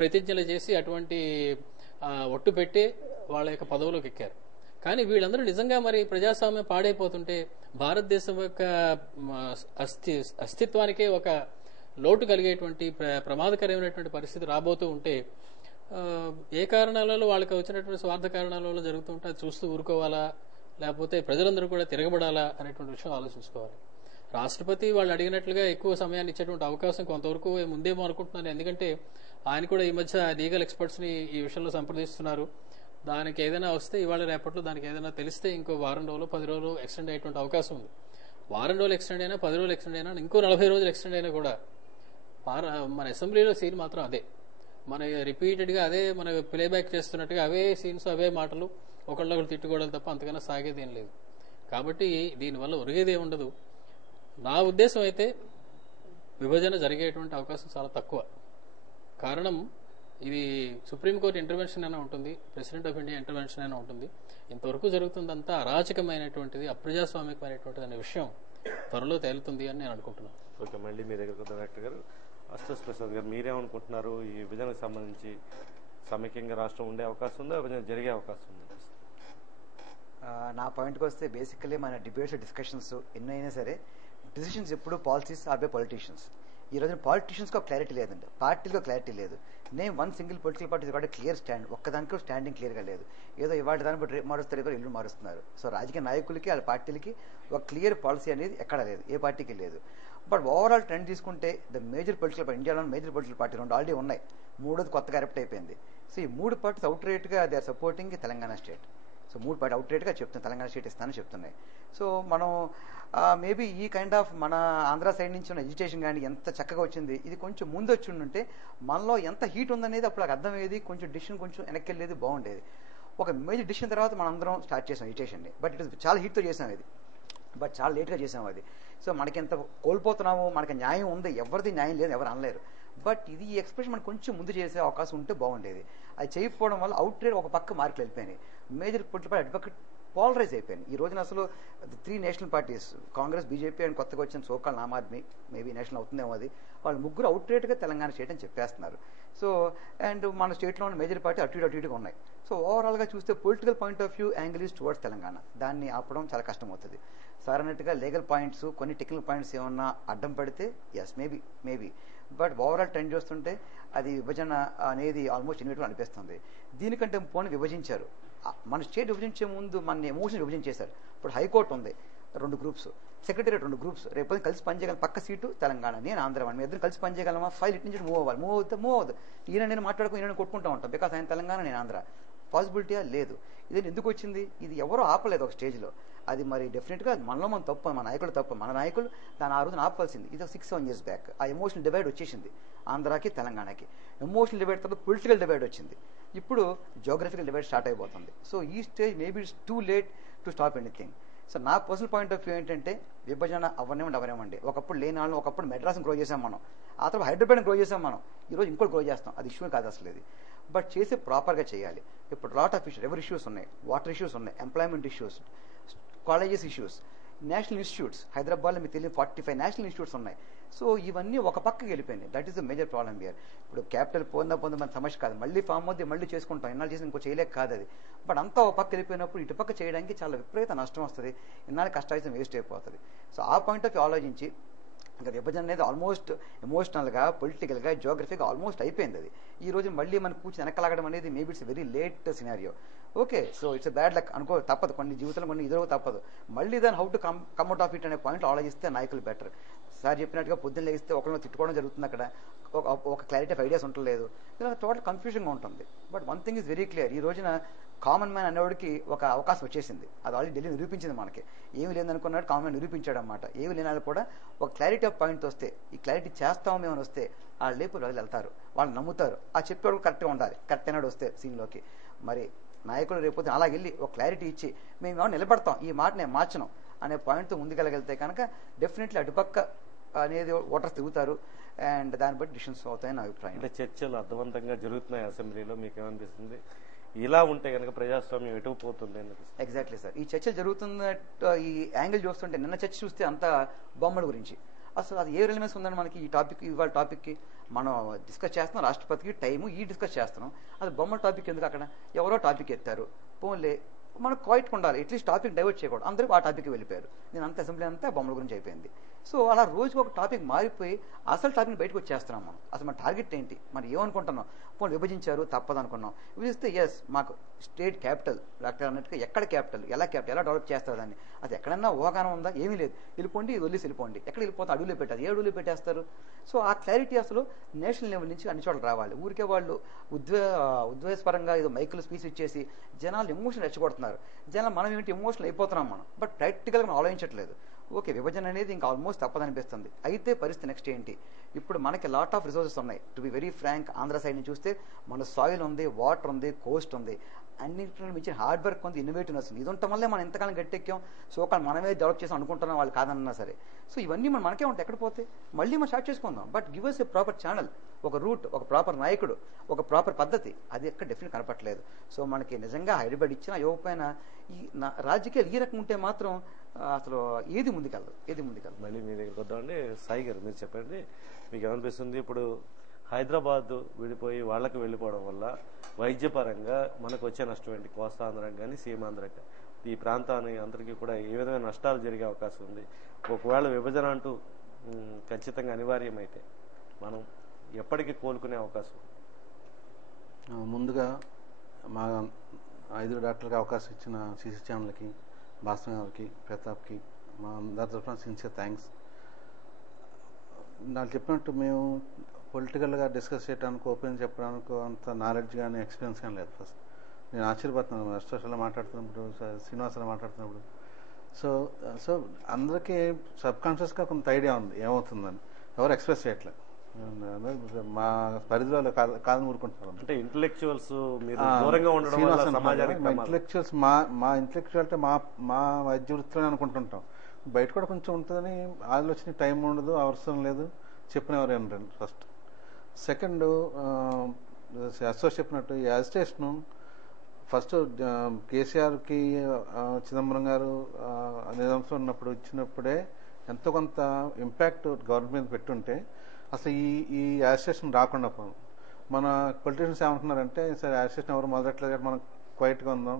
ప్రతిజ్ఞలు చేసి అటువంటి ఒట్టు పెట్టి వాళ్ళ యొక్క పదవులోకి ఎక్కారు. కానీ వీళ్ళందరూ నిజంగా మరి ప్రజాస్వామ్యం పాడైపోతుంటే, భారతదేశం యొక్క అస్తిత్వానికే ఒక లోటు కలిగేటువంటి ప్రమాదకరమైనటువంటి పరిస్థితి రాబోతూ ఉంటే, ఏ కారణాలలో వాళ్ళకి వచ్చినటువంటి స్వార్థ కారణాల వల్ల జరుగుతుంటే అది చూస్తూ ఊరుకోవాలా, లేకపోతే ప్రజలందరూ కూడా తిరగబడాలా అనేటువంటి విషయం ఆలోచించుకోవాలి. రాష్ట్రపతి వాళ్ళు అడిగినట్లుగా ఎక్కువ సమయాన్ని ఇచ్చేటువంటి అవకాశం కొంతవరకు ముందేమో అనుకుంటున్నాను. ఎందుకంటే ఆయన కూడా ఈ మధ్య లీగల్ ఎక్స్పర్ట్స్ ని ఈ విషయంలో సంప్రదిస్తున్నారు. దానికి ఏదైనా వస్తే ఇవాళ రేపట్లో దానికి ఏదైనా తెలిస్తే ఇంకో 1 వారం రోజులు, 10 రోజులు ఎక్స్టెండ్ అయ్యేటువంటి అవకాశం ఉంది. 1 వారం రోజులు ఎక్స్టెండ్ అయినా, 10 రోజులు ఎక్స్టెండ్ అయినా, ఇంకో 40 రోజులు ఎక్స్టెండ్ అయినా కూడా మన అసెంబ్లీలో సీన్ మాత్రం అదే. మన రిపీటెడ్ గా అదే మన ప్లేబ్యాక్ చేస్తున్నట్టుగా అవే సీన్స్, అవే మాటలు, ఒకళ్ళొకరు తిట్టుకోవడం తప్ప అంతకన్నా సాగేది ఏం లేదు. కాబట్టి దీనివల్ల ఒరిగేదే ఉండదు. నా ఉద్దేశం అయితే విభజన జరిగేటువంటి అవకాశం చాలా తక్కువ. కారణం ఇది సుప్రీంకోర్టు ఇంటర్వెన్షన్ అయినా ఉంటుంది, ప్రెసిడెంట్ ఆఫ్ ఇండియా ఇంటర్వెన్షన్ అయినా ఉంటుంది. ఇంతవరకు జరుగుతుందంతా అరాచకమైనటువంటిది, అప్రజాస్వామికమైనటువంటిది అనే విషయం త్వరలో తేలుతుంది అని నేను అనుకుంటున్నాను. ఓకే, మళ్ళీ మీ దగ్గరకు డాక్టర్ గారు. అశోక్ ప్రసాద్ గారు, మీరేమనుకుంటున్నారు? ఈ విభజనకు సంబంధించి సమైక్యంగా రాష్ట్రం ఉండే అవకాశం ఉందా, విభజన జరిగే అవకాశం ఉందా? నా పాయింట్కి వస్తే బేసికలీ మన డిబేట్స్, డిస్కషన్స్ ఎన్నైనా సరే డిసిషన్స్ ఎప్పుడు పాలసీస్ ఆర్ బై పొలిటీషియన్స్. ఈ రోజున పాలిటీషియన్స్కి ఒక క్లారిటీ లేదండి, పార్టీలకు క్లారిటీ లేదు. నేను వన్ సింగిల్ పొలిటికల్ పార్టీ కూడా క్లియర్ స్టాండ్, ఒక్కదానికి స్టాండింగ్ క్లియర్గా లేదు. ఏదో ఇవాళ దాన్ని బట్టి రేపు మారుస్తారు, ఏదో ఇల్లు మారుస్తున్నారు. సో రాజకీయ నాయకులకి వాళ్ళ పార్టీలకి ఒక క్లియర్ పాలసీ అనేది ఎక్కడ లేదు, ఏ పార్టీకి లేదు. బట్ ఓవరాల్ ట్రెండ్ తీసుకుంటే ద మేజర్ పొలిటికల్ పార్టీ, ఇండియాలో మేజర్ పొలిటికల్ పార్టీ 2 ఆల్రెడీ ఉన్నాయి, 3ది కొత్తగా ఎరప్ట్ అయిపోయింది. సో ఈ 3 పార్టీస్ అవుట్ రేట్గా they are supporting Telangana state. So 3 party అవుట్ రేట్గా చెప్తున్నాయి తెలంగాణ స్టేట్ ఇస్తానని చెప్తున్నాయి. సో మనం మేబీ ఈ కైండ్ ఆఫ్ మన ఆంధ్ర సైడ్ నుంచి ఉన్న ఎడ్యుకేషన్ కానీ ఎంత చక్కగా వచ్చింది, ఇది కొంచెం ముందు వచ్చి ఉంటే మనలో ఎంత హీట్ ఉందనేది అప్పుడు అర్థమయ్యేది, కొంచెం డిసిషన్ కొంచెం వెనక్కి వెళ్ళేది, బాగుండేది. ఒక మేజర్ డిసిషన్ తర్వాత మనం అందరం స్టార్ట్ చేసాం ఎడ్యుకేషన్ని. బట్ ఇట్ చాలా హీట్తో చేసాం ఇది, బట్ చాలా లేట్గా చేసాం అది. సో మనకి ఎంత కోల్పోతున్నాము, మనకి న్యాయం ఉంది, ఎవరిది న్యాయం లేదు, ఎవరు అనలేరు. బట్ ఇది ఈ ఎక్స్ప్రెషన్ మనకు కొంచెం ముందు చేసే అవకాశం ఉంటే బాగుండేది. అది చేయకపోవడం వల్ల అవుట్ రేట్ ఒక పక్క మార్కులు వెళ్ళిపోయినాయి, మేజర్ పొలిటికల్ పార్టీ అటుపక్క పాలరైజ్ అయిపోయింది. ఈ రోజున అసలు 3 national parties, Congress, BJP and కొత్తగా వచ్చిన so-called Aam Aadmi, maybe national అవుతుందేమో అది, వాళ్ళు ముగ్గురు అవుట్ రేట్గా తెలంగాణ స్టేట్ అని చెప్పేస్తున్నారు. సో అండ్ మన స్టేట్లో ఉన్న మేజర్ పార్టీ అటు ఇటుగా ఉన్నాయి. సో ఓవరాల్గా చూస్తే political point of view angle is towards Telangana. దాన్ని ఆపడం చాలా కష్టం అవుతుంది. సార్ అన్నట్టుగా లీగల్ పాయింట్స్, కొన్ని టెక్నికల్ పాయింట్స్ ఏమన్నా అడ్డం పడితే yes maybe but overall trend చూస్తుంటే అది విభజన అనేది ఆల్మోస్ట్ ఇన్విటబుల్ అనిపిస్తుంది. దీనికంటే పోనీ విభజించారు, మన స్టేట్ విభజించే ముందు మన ఎమోషన్ విభజించేశారు. ఇప్పుడు హైకోర్టు ఉంది 2 గ్రూప్స్, సెక్రటరీ 2 గ్రూప్స్, రేపు కలిసి పనిచేయగలం, పక్క సీటు తెలంగాణ, నేను ఆంధ్ర, మీ ఇద్దరు కలిసి పనిచేయగలమా, ఫైల్ ఇటు నుంచి మూవ్ అవ్వదు. ఈయన నేను మాట్లాడుకుని ఈయన కొట్టుకుంటూ ఉంటాం, బికాస్ ఆయన తెలంగాణ, నేను ఆంధ్ర. పాసిబిలిటీయా లేదు. ఇది ఎందుకు వచ్చింది, ఇది ఎవరో ఆపలేదు ఒక స్టేజ్లో. అది మరి డెఫినెట్గా మనలో మన తప్పు, మన నాయకులు తప్పు. మన నాయకులు దాన్ని ఆ రోజున ఆపాల్సింది. ఇది 6-7 years బ్యాక్ ఆ ఎమోషనల్ డివైడ్ వచ్చేసింది ఆంధ్రాకి తెలంగాణకి. ఎమోషనల్ డివైడ్ తర్వాత పొలిటికల్ డివైడ్ వచ్చింది, ఇప్పుడు జోగ్రఫికల్ డివైడ్ స్టార్ట్ అయిపోతుంది. సో ఈ stage maybe it's too late to stop anything. So నా పర్సనల్ పాయింట్ ఆఫ్ వ్యూ ఏంటంటే, విభజన అవనివ్వండి. ఒకప్పుడు లేని వాళ్ళని, ఒకప్పుడు మెడ్రాస్ని గ్రో చేసాం మనం, ఆ తర్వాత హైదరాబాద్ని గ్రో చేసాం మనం, ఈరోజు ఇంకోటి గ్రో చేస్తాం. అది ఇష్యూ కాదు అసలు ఇది. బట్ చేసి ప్రాపర్గా చేయాలి. ఇప్పుడు లాట్ ఆఫ్ ఇష్యూస్, ఎవరి ఇష్యూస్ ఉన్నాయి, వాటర్ ఇష్యూస్ ఉన్నాయి, employment issues, colleges issues, national institutes, హైదరాబాద్లో మీకు తెలియని 45 నేషనల్ ఇన్స్టిట్యూట్స్ ఉన్నాయి. సో ఇవన్నీ ఒక పక్కకి వెళ్ళిపోయినాయి. That is the major problem here. ఇప్పుడు క్యాపిటల్ పొంద మన సమస్య కాదు, మళ్ళీ ఫామ్ అవుద్ది, మళ్ళీ చేసుకుంటాం, ఇన్నాళ్ళు చేసి ఇంకో చేయలేక కాదు అది. బట్ అంతా ఒక పక్క వెళ్ళిపోయినప్పుడు ఇటు పక్క చేయడానికి చాలా విపరీత నష్టం వస్తుంది, ఇన్నాళ్ళు కష్టాయితం వేస్ట్ అయిపోతుంది. సో ఆ పాయింట్ ఆఫ్ వ్యూ ఆలోచించి ఇంకా విభజన అనేది ఆల్మోస్ట్ ఎమోషనల్గా, పొలిటికల్గా, జియోగ్రఫీగా ఆల్మోస్ట్ అయిపోయింది. అది ఈ రోజు మళ్ళీ మన కూర్చొని వెనకలాగడం అనేది maybe it's very late scenario. Okay, so it's bad luck అనుకో, తప్పదు, కొన్ని జీవితంలో కొన్ని ఎదురు తప్పదు. మళ్ళీ దాన్ని how to come out of it అనే పాయింట్లో ఆలోచిస్తే నాయకులు బెటర్. సార్ చెప్పినట్టుగా పొద్దున్న లేగిస్తే ఒకరిని తిట్టుకోవడం జరుగుతుంది, అక్కడ ఒక క్లారిటీ ఆఫ్ ఐడియాస్ ఉండలేదు, ఇలా టోటల్ కన్ఫ్యూజన్గా ఉంటుంది. But one thing is very clear, ఈ రోజున కామన్ మ్యాన్ అనేవాడికి ఒక అవకాశం వచ్చేసింది. అది ఆల్రెడీ ఢిల్లీ నిరూపించింది మనకి. ఏమి లేదనుకున్నాడు, కామన్ మ్యాన్ నిరూపించాడు అనమాట. ఏమి లేనాలు కూడా ఒక క్లారిటీ ఆఫ్ పాయింట్ వస్తే, ఈ క్లారిటీ చేస్తాము మేము వస్తే, వాళ్ళు లేపు వాళ్ళు వెళ్తారు, వాళ్ళు నమ్ముతారు. ఆ చెప్పేవాడు కరెక్ట్గా ఉండాలి, కరెక్ట్ అయినాడు వస్తే సీన్లోకి. మరి నాయకులు రేపు అలా వెళ్ళి ఒక క్లారిటీ ఇచ్చి మేము ఏమన్నా నిలబడతాం, ఈ మాట నేను మార్చను అనే పాయింట్తో ముందుకెళ్ళగలిగితే కనుక డెఫినెట్లీ అటుపక్క అనేది ఓటర్స్ తిరుగుతారు అండ్ దాన్ని బట్టి డిసిషన్స్ అవుతాయని నా అభిప్రాయం. అంటే చర్చలు అర్థవంతంగా జరుగుతున్నాయి అసెంబ్లీలో, మీకు ఏమనిపిస్తుంది? ఇలా ఉంటే కనుక ప్రజాస్వామ్యం ఎటుకుపోతుంది అనిపిస్తుంది. ఎగ్జాక్ట్లీ సార్, ఈ చర్చలు జరుగుతున్న ఈ యాంగిల్ చూస్తుంటే, నిన్న చర్చ చూస్తే అంతా బొమ్మల గురించి, అసలు అది ఏ రిలవెన్స్ ఉందని మనకి ఈ టాపిక్, ఇవాళ టాపిక్కి మనం డిస్కస్ చేస్తున్నాం, రాష్ట్రపతికి టైము ఈ డిస్కస్ చేస్తున్నాం, అది బొమ్మల టాపిక్ ఎందుకు? అక్కడ ఎవరో టాపిక్ ఎత్తారు, పోన్లే మనకు క్వైట్ ఉండాలి, అట్లీస్ట్ టాపిక్ డైవర్ట్ చేయకూడదు. అందరూ ఆ టాపిక్ వెళ్ళిపోయారు, నేను అంత అసెంబ్లీ అంతా బొమ్మల గురించి అయిపోయింది. సో అలా రోజుకి ఒక టాపిక్ మారిపోయి అసలు టాపిక్ బయటకు వచ్చేస్తున్నాం మనం. అసలు మన టార్గెట్ ఏంటి, మనం ఏమనుకుంటున్నాం? పోనీ విభజించారు తప్పదు అనుకున్నాం, విభజిస్తే ఎస్ మాకు స్టేట్ క్యాపిటల్, డాక్టర్ అన్నట్టుగా ఎక్కడ క్యాపిటల్, ఎలా డెవలప్ చేస్తారు దాన్ని, అది ఎక్కడన్నా ఊహాగానం ఉందా? ఏమీ లేదు, వెళ్ళిపోండి, ఇది వదిలేసి వెళ్ళిపోండి. ఎక్కడ వెళ్ళిపోతే అడుగులో పెట్టారు, ఏ అడుగులో పెట్టేస్తారు? సో ఆ క్లారిటీ అసలు నేషనల్ లెవెల్ నుంచి అన్ని చోట్ల రావాలి. ఊరికే వాళ్ళు ఉద్వేగపరంగా ఏదో మైకులు స్పీచ్ ఇచ్చేసి జనాలు ఎమోషన్ రెచ్చగొడుతున్నారు. జనాలు మనం ఏంటి ఎమోషనల్ అయిపోతున్నాం మనం, బట్ ప్రాక్టికల్గా మనం ఆలోచించట్లేదు. ఓకే, విభజన అనేది ఇంకా ఆల్మోస్ట్ తప్పదనిపిస్తుంది. అయితే పరిస్థితి నెక్స్ట్ ఏంటి? ఇప్పుడు మనకి లాట్ ఆఫ్ రిసోర్సెస్ ఉన్నాయి. To be very frank, Andhra side నుంచి చూస్తే మన సాయిల్ ఉంది, వాటర్ ఉంది, కోస్ట్ ఉంది, అన్నింటిని మించి హార్డ్ వర్క్ ఉంది, ఇన్నోవేటివ్నెస్ ఉంది. ఇది ఉండటం వల్లే మనం ఎంతకాలం గట్టెక్కాం. సో కానీ మనమే డెవలప్ చేసాం అనుకుంటున్నాం, వాళ్ళు కాదన్నా సరే. సో ఇవన్నీ మనకే ఉంటాయి, ఎక్కడ పోతే మళ్ళీ మనం స్టార్ట్ చేసుకుందాం. But give us a proper channel, ఒక రూట్, ఒక ప్రాపర్ నాయకుడు, ఒక ప్రాపర్ పద్ధతి, అది ఎక్కడ డెఫినెట్ కనపట్లేదు. సో మనకి నిజంగా హైదరాబాద్ ఇచ్చినా ఇవ్వకపోయినా ఈ రాజకీయాలు ఈ రకం ఉంటే మాత్రం అసలు ఏది ముందుకెళ్ళదు. మళ్ళీ మీ దగ్గరికి వద్దామండి. సాయి గారు, మీరు చెప్పండి, మీకు ఏమనిపిస్తుంది? ఇప్పుడు హైదరాబాద్ విడిపోయి వాళ్ళకి వెళ్ళిపోవడం వల్ల వైద్యపరంగా మనకు వచ్చే నష్టం ఏంటి? కోస్తాంధ్రకు కానీ సీమాంధ్రకు, ఈ ప్రాంతాన్ని అందరికీ కూడా ఏ విధమైన నష్టాలు జరిగే అవకాశం ఉంది? ఒకవేళ విభజన అంటూ ఖచ్చితంగా అనివార్యమైతే మనం ఎప్పటికీ కోలుకునే అవకాశం? ముందుగా మా 5 డాక్టర్కి అవకాశం ఇచ్చిన సిసి ఛానల్కి, భాస్కర్ గారికి, ప్రతాప్కి మా అందరి తరఫున సిన్సియర్ థ్యాంక్స్. నాకు చెప్పినట్టు మేము పొలిటికల్గా డిస్కస్ చేయడానికి, ఓపెన్ చెప్పడానికి అంత నాలెడ్జ్ కానీ ఎక్స్పీరియన్స్ కానీ లేదు. ఫస్ట్ నేను ఆశ్చర్యపోతున్నాను అస్ట్రోషన్లో మాట్లాడుతున్నప్పుడు, శ్రీనివాసంలో మాట్లాడుతున్నప్పుడు. సో అందరికీ సబ్ కాన్షియస్గా కొంత ఐడియా ఉంది ఏమవుతుందని, ఎవరు ఎక్స్ప్రెస్ చేయట్లేదు. మా పరిధిలో కాదని ఊరుకుంటున్నారు. అంటే ఇంటలెక్చువల్స్ మీరు దూరంగా ఉండడం వల్ల సమాజానికి మా ఇంటలెక్చువల్స్ మా ఇంటలెక్చువాలిటీ మా వైద్య వృత్తిలోనే అనుకుంటుంటాం. బయట కూడా కొంచెం ఉంటుందని ఆలోచన, టైం ఉండదు, అవసరం లేదు, చెప్పినవారు ఏంటండి. ఫస్ట్ సెకండ్, అసోస్ చెప్పినట్టు ఈ యాజిటేషను ఫస్ట్ కేసీఆర్కి చిదంబరం గారు నిజాంశం ఉన్నప్పుడు ఇచ్చినప్పుడే ఎంతో కొంత ఇంపాక్ట్ గవర్నమెంట్ మీద పెట్టుంటే అసలు ఈ యాజిటేషన్ రాకుండా పోను. మన పొలిటీషియన్స్ ఏమంటున్నారంటే సరే యాజిటేషన్ ఎవరు మొదలట్లేదు, మనం క్వైట్గా ఉందాం,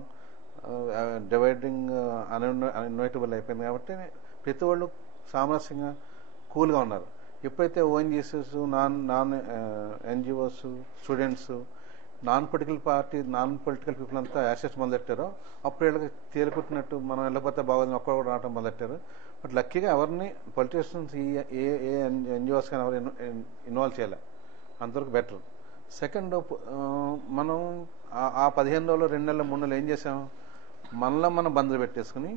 డివైడింగ్ అన్ఇన్వైటబుల్ అయిపోయింది కాబట్టి ప్రతి వాళ్ళు సామరస్యంగా కూల్గా ఉన్నారు. ఎప్పుడైతే ONGCs, non NGOs, students, non political people అంతా యాజిటేషన్ మొదలెట్టారో అప్పుడు వీళ్ళకి తేలికొట్టినట్టు మనం వెళ్ళకపోతే బాగోదని ఒక్కరు కూడా రావడం మొదలెట్టారు. బట్ లక్కీగా ఎవరిని పొలిటీషియన్స్ ఏ ఎన్జిఓస్ కానీ ఎవరు ఇన్వాల్వ్ చేయలే, అంతవరకు బెటర్. సెకండ్, మనం ఆ 15 రోజులు 2 నెలలు 3 నెలలు ఏం చేసాం, మనలో మనం బంద్లు పెట్టేసుకుని,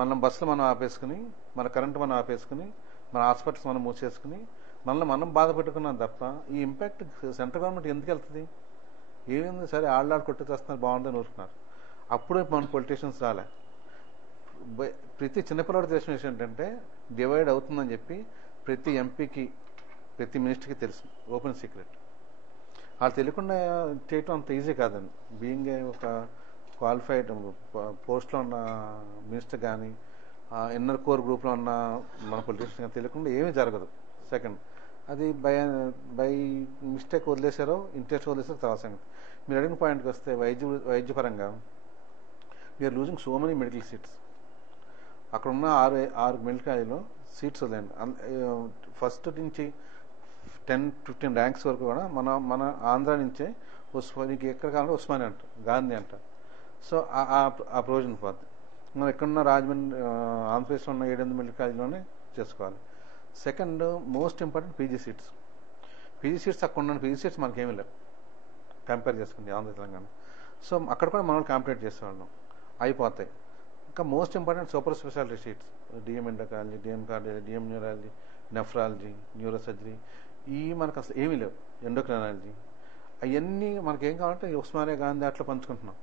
మన బస్సులు మనం ఆపేసుకుని, మన కరెంటు మనం ఆపేసుకుని, మన హాస్పిటల్స్ మనం మూసేసుకుని మనలో మనం బాధ పెట్టుకున్నాం తప్ప ఈ ఇంపాక్ట్ సెంట్రల్ గవర్నమెంట్ ఎందుకు వెళ్తుంది? ఏమైంది, సరే ఆళ్ళాడు కొట్టి తెస్తున్నారు, బాగుందని ఊరుకున్నారు. అప్పుడే మన పొలిటీషియన్స్ రాలే. ప్రతి చిన్నపిల్లడి తెలిసిన విషయం ఏంటంటే డివైడ్ అవుతుందని చెప్పి ప్రతి ఎంపీకి, ప్రతి మినిస్టర్కి తెలుసు, ఓపెన్ సీక్రెట్. వాళ్ళు తెలియకుండా చేయటం అంత ఈజీ కాదండి. బీయింగ్ ఒక క్వాలిఫైడ్ పోస్ట్లో ఉన్న మినిస్టర్ కానీ, ఇన్నర్ కోర్ గ్రూప్లో ఉన్న మన పొలిటీషియన్ కానీ తెలియకుండా ఏమీ జరగదు. సెకండ్, అది బై మిస్టేక్ వదిలేశారో, ఇంట్రెస్ట్ వదిలేసారో తర్వాత సంగతి. మీరు అడిగిన పాయింట్కి వస్తే వైద్యపరంగా we are losing so many medical seats. అక్కడ ఉన్న 6 మెడికల్ కాలేజీలో సీట్స్ వదిలేండి. ఫస్ట్ నుంచి 10-15 ర్యాంక్స్ వరకు కూడా మన ఆంధ్ర నుంచే నీకు ఎక్కడ కావాలంటే ఉస్మానియా అంట, గాంధీ అంట. సో ఆ ప్రొవిజన్ పోద్ది. మనం ఎక్కడున్న రాజమండ్రి, ఆంధ్రప్రదేశ్లో ఉన్న 700 మెడికల్ కాలేజీలోనే చేసుకోవాలి. Second, most important PG seats. అక్కడ ఉన్న పీజీ సీట్స్ మనకేమీ లేవు కంపేర్ చేసుకుంది ఆంధ్ర తెలంగాణ. సో అక్కడ కూడా మనం కాంపిటేట్ చేసేవాళ్ళం, అయిపోతాయి. ఇంకా most important super speciality seats, DM endocrinology, DM cardiology, DM neurology, nephrology, neuro surgery, ఇవి మనకు అసలు ఏమీ లేవు. ఎండోక్రైనాలజీ, అవన్నీ మనకేం కావాలంటే ఉస్మానియా, గాంధీ అట్లా పంచుకుంటున్నాం.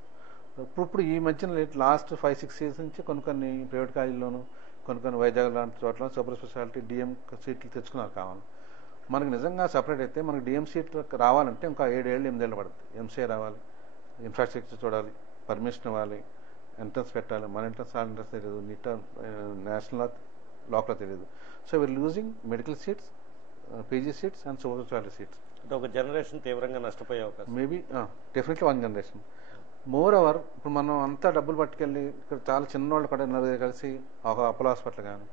ఇప్పుడు ఈ మధ్యన లాస్ట్ 5-6 ఇయర్స్ నుంచి కొన్ని ప్రైవేట్ కాలేజీల్లోనూ, కొన్ని వైజాగ్ లాంటి చోట్ల సూపర్ స్పెషాలిటీ డిఎం సీట్లు తెచ్చుకున్నారు కావాలి. మనకు నిజంగా సపరేట్ అయితే మనకు డిఎం సీట్లు రావాలంటే ఇంకా 7 ఏళ్ళు 8 ఏళ్ళు పడుతుంది. ఎంసీఏ రావాలి, ఇన్ఫ్రాస్ట్రక్చర్ చూడాలి, పర్మిషన్ ఇవ్వాలి, ఎంట్రన్స్ పెట్టాలి. మన ఎంట్రన్స్ తెలియదు, నీట్ నేషనల్ లోకల్ తెలియదు. So we are losing medical seats, PG seats and super speciality seats. అంటే ఒక జనరేషన్ తీవ్రంగా నష్టపోయే అవకాశం. Maybe definitely 1 generation. Moreover ఇప్పుడు మనం అంతా డబ్బులు పట్టుకెళ్ళి ఇక్కడ చాలా చిన్నవాళ్ళు కూడా నలుగురు కలిసి ఒక అపోలో హాస్పిటల్ కానీ,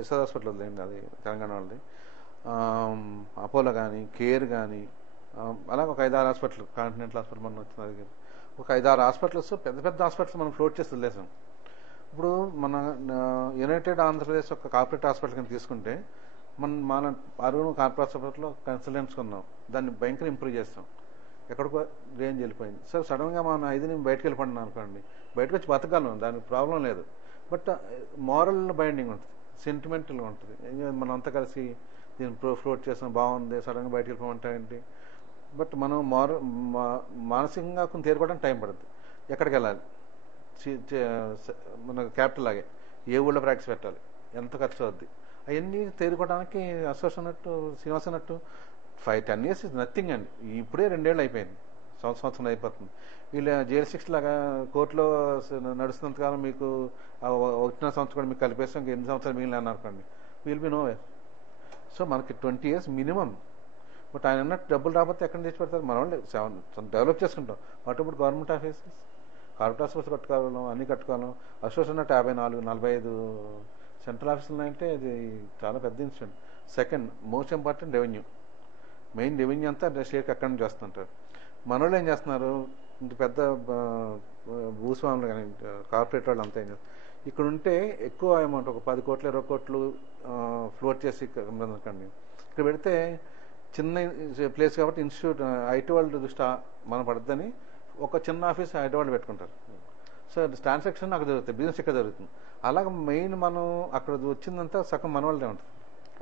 ఎస్ఆర్ హాస్పిటల్ వదిలేండి, అది తెలంగాణ వాళ్ళది, అపోలో కానీ, కేర్ కానీ, అలాగే ఒక 5-6 హాస్పిటల్, కాంటినెంటల్ హాస్పిటల్ మనం వచ్చింది, ఒక 5-6 హాస్పిటల్స్, పెద్ద హాస్పిటల్స్ మనం ఫ్లోట్ చేసి వదిలేసాం. ఇప్పుడు మన యునైటెడ్ ఆంధ్రప్రదేశ్ ఒక కార్పొరేట్ హాస్పిటల్ కింద తీసుకుంటే మన అరువును కార్పొరేట్ హాస్పిటల్లో కన్సల్టెంట్స్ ఉన్నాం, దాన్ని భయంకర ఇంప్రూవ్ చేస్తాం. ఎక్కడికో రేంజ్ వెళ్ళిపోయింది. సో సడన్గా మన 5 బయటకు వెళ్ళిపోయినా అనుకోండి, బయటకు వచ్చి బతకగలం, దానికి ప్రాబ్లం లేదు. బట్ మారల్ బైండింగ్ ఉంటుంది, సెంటిమెంటల్గా ఉంటుంది. మనం అంతా కలిసి దీన్ని ఫ్లోట్ చేస్తాం, బాగుంది, సడన్గా బయటకు వెళ్ళిపోమంటాయండి. బట్ మనం మానసికంగా కొంత తేరుకోవడానికి టైం పడుతుంది. ఎక్కడికి వెళ్ళాలి, మన క్యాపిటల్ లాగే ఏ ఊళ్ళో ప్రాక్టీస్ పెట్టాలి, ఎంత ఖర్చు అవుద్ది, అవన్నీ తేరుకోవడానికి అసోస్ అన్నట్టు, శ్రీనివాస్ అన్నట్టు 5-10 ఇయర్స్ ఇస్ నథింగ్ అండి. ఇప్పుడే 2 ఏళ్ళు అయిపోయింది, సంవత్సరం అయిపోతుంది. వీళ్ళ జైలు శిక్ష లాగా కోర్టులో నడుస్తున్నంతకాలం మీకు 1 సంవత్సరం కూడా మీకు కలిపేస్తాం, ఇంకా 8 సంవత్సరాలు మిగిలిన అనుకోండి, will be no way. So మనకి 20 ఇయర్స్ మినిమం. బట్ ఆయన అన్నట్టు డబ్బులు రాకపోతే ఎక్కడ తెచ్చి పెడతారు? మన వాళ్ళు డెవలప్ చేసుకుంటాం. వాటి ఇప్పుడు గవర్నమెంట్ ఆఫీసెస్, కార్పొరేట్ హాస్పిటల్స్ కట్టుకోవాలం, అన్నీ కట్టుకోవాలం. అసోస్ అన్నట్టు 54-45 సెంట్రల్ ఆఫీసులో అంటే ఇది చాలా పెద్ద institute. Second most important revenue. Main revenue అంతా స్టేట్కి అక్కడి నుంచి వస్తుంటారు. మనోళ్ళు ఏం చేస్తున్నారు, ఇంత పెద్ద భూస్వాములు కానీ కార్పొరేట్ వాళ్ళు అంతా ఏం చేస్తారు, ఇక్కడ ఉంటే ఎక్కువ అమౌంట్ ఒక 10 కోట్లు 20 కోట్లు ఫ్లోట్ చేసి అనుకోండి, ఇక్కడ పెడితే చిన్న ప్లేస్ కాబట్టి ఇన్స్టిట్యూట్ ఐటీ వాళ్ళు దృష్టి మనం పడుతుందని ఒక చిన్న ఆఫీస్ ఐటీ వాళ్ళు పెట్టుకుంటారు. సో ట్రాన్సాక్షన్ అక్కడ జరుగుతుంది, బిజినెస్ ఇక్కడ జరుగుతుంది. అలాగే మెయిన్ మనం అక్కడ వచ్చిందంతా సగం మన వాళ్ళదే ఉంటుంది.